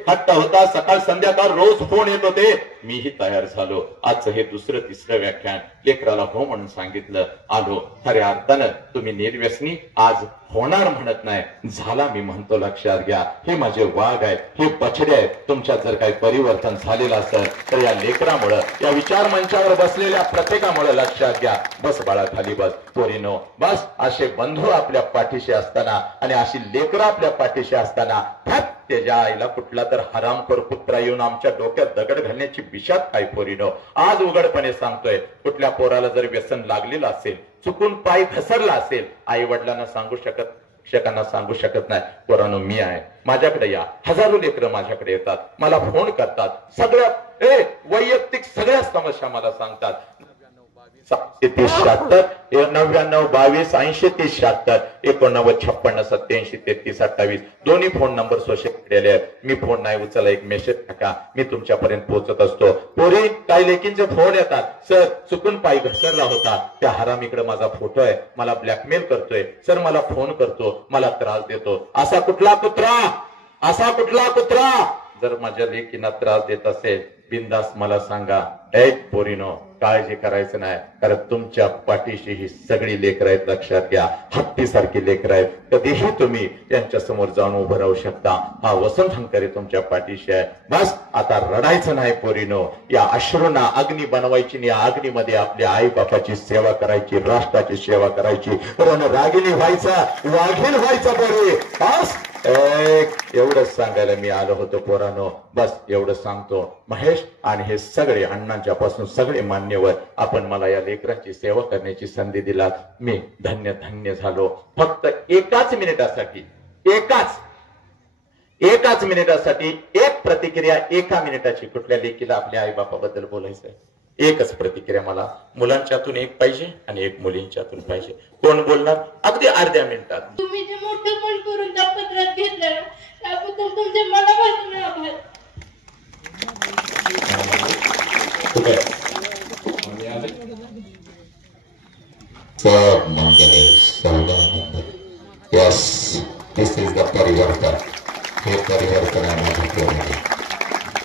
हट्ट होता. सकाळ संध्याकाळ रोज फोन येत होते. मीही तयार झालो. आजचं हे 2-3 व्याख्यान लेकराला हो म्हणून सांगितलं. आलो. खऱ्या अर्थानं तुम्ही निर्व्यसनी आज होणार म्हणत नाही, झाला मी म्हणतो. लक्षात घ्या, हे माझे वाघ आहेत, हे बछडे आहेत. तुमच्यात जर काही परिवर्तन झालेलं असेल तर या लेकरामुळं, या विचार मंचावर बसलेल्या प्रत्येकामुळे. लक्षात घ्या. बस बाळा, खाली बस. पोरीनो, बस. असे बंधू आपल्या पाठीशी असताना आणि अशी लेकरं आपल्या पाठीशी असताना त्याच्या आईला कुठला तर हरामखोर कुत्रा येऊन आमच्या डोक्यात दगड घालण्याची विषाद काय पोरीनो. आज उघडपणे सांगतोय, कुठल्या पोराला जर व्यसन लागलेलं असेल, चुकून पाय घसरला असेल, आई वडिलांना सांगू शकत नाही. पोरानो, मी आहे, माझ्याकडे या. हजारो लेकरं माझ्याकडे येतात, मला फोन करतात, सगळ्या वैयक्तिक सगळ्या समस्या मला सांगतात. 99-22-80-30-76-89-56-33-28 दोन्ही फोन नंबर सोशल मीडियाला आहेत. मी फोन नाही उचलला, एक मेसेज टाका, मी तुमच्यापर्यंत पोहोचत असतो. पोरी, काही लेकींचे फोन येतात. सर, चुकून पाय घसरला होता, त्या हरामीकडे माझा फोटो आहे, मला ब्लॅकमेल करतोय सर, मला फोन करतो, मला त्रास देतो. असा कुठला कुत्रा जर माझ्या लेकींना त्रास देत असेल, बिंदास मला सांगा. पोरीनो, काळजी करायचं नाही, कारण तुमच्या पाठीशी ही सगळी लेकरं आहेत. लक्षात घ्या, हत्तीसारखी लेकरं आहेत. कधीही तुम्ही त्यांच्या समोर जाऊन उभं राहू शकता. हा वसंत हंकारे तुमच्या पाठीशी आहे. बस, आता रडायचं नाही पोरीनो. या अश्रूंना अग्नी बनवायची, या अग्नीमध्ये आपल्या आई बापाची सेवा करायची, राष्ट्राची सेवा करायची, रणरागिणी व्हायचा, वाघीण व्हायचा. पोरी, बस एवढंच सांगायला मी आलो होतो पोरानो. बस एवढं सांगतो. महेश आणि हे सगळे अण्णांच्या पासून सगळे मान्यवर, आपण मला या लेकरांची सेवा करण्याची संधी दिलात. मी धन्य झालो. फक्त एकाच मिनिटासाठी एक प्रतिक्रिया, एका मिनिटाची. कुठल्या लेकीला आपल्या आई बापाबद्दल बोलायचंय? एकच प्रतिक्रिया मला. मुलांच्यातून एक पाहिजे आणि एक मुलींच्यातून पाहिजे. कोण बोलणार? अगदी अर्ध्या मिनिटात. तुम्ही जे मोठं मन करून त्या पत्रात घेतलं त्याबद्दल तुमचे मनापासून आभार. सब मंगल सर्वानंद. Yes, this is the parivartan. हे परिवर्तन आहे माझ्याकडे,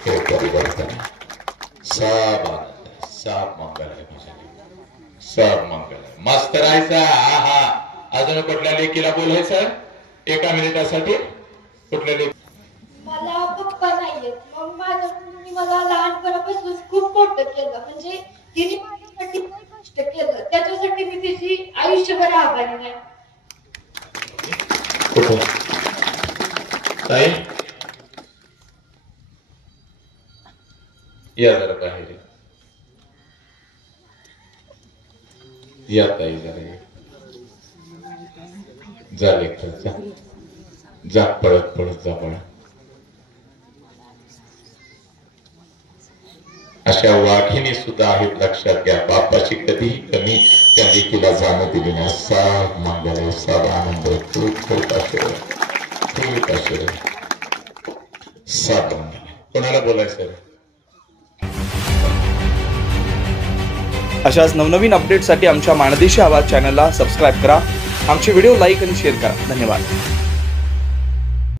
हे परिवर्तन. सब आनंद, सब मंगल आहे माझ्याकडे, सब मंगल आहे. मस्त राहायचं. अजून कुठल्या लेकीला बोलायचं एका मिनिटासाठी? कुठल्या लेकी? मला पप्पा नाहीयेत. मग माझ्या मम्मीने मला लहानपणापासून खूप मोठं केलं. म्हणजे तिने माझ्यासाठी कष्ट केलं, त्याच्यासाठी मी तिची आयुष्यभर आभारी आहे. ताई, या जरा बाहेर या. ताई जरा जा, लेकर जा, पळत जा बाळा. अशा वाघिणी सुद्धा आहेत, लक्षात घ्या. बापाची कधीही कमी त्या लेकीला जाणं दिली नाही. साब मंगल आहे, साब आनंद, खूप खूप आशीर्वाद, खूप आशीर्वाद. साब मंगल. कोणाला बोलायचं? अशाच नवनवीन अपडेटसाठी आमच्या माणदेशी आवाज चॅनलला सबस्क्राईब करा. आमचे व्हिडिओ लाईक आणि शेअर करा. धन्यवाद.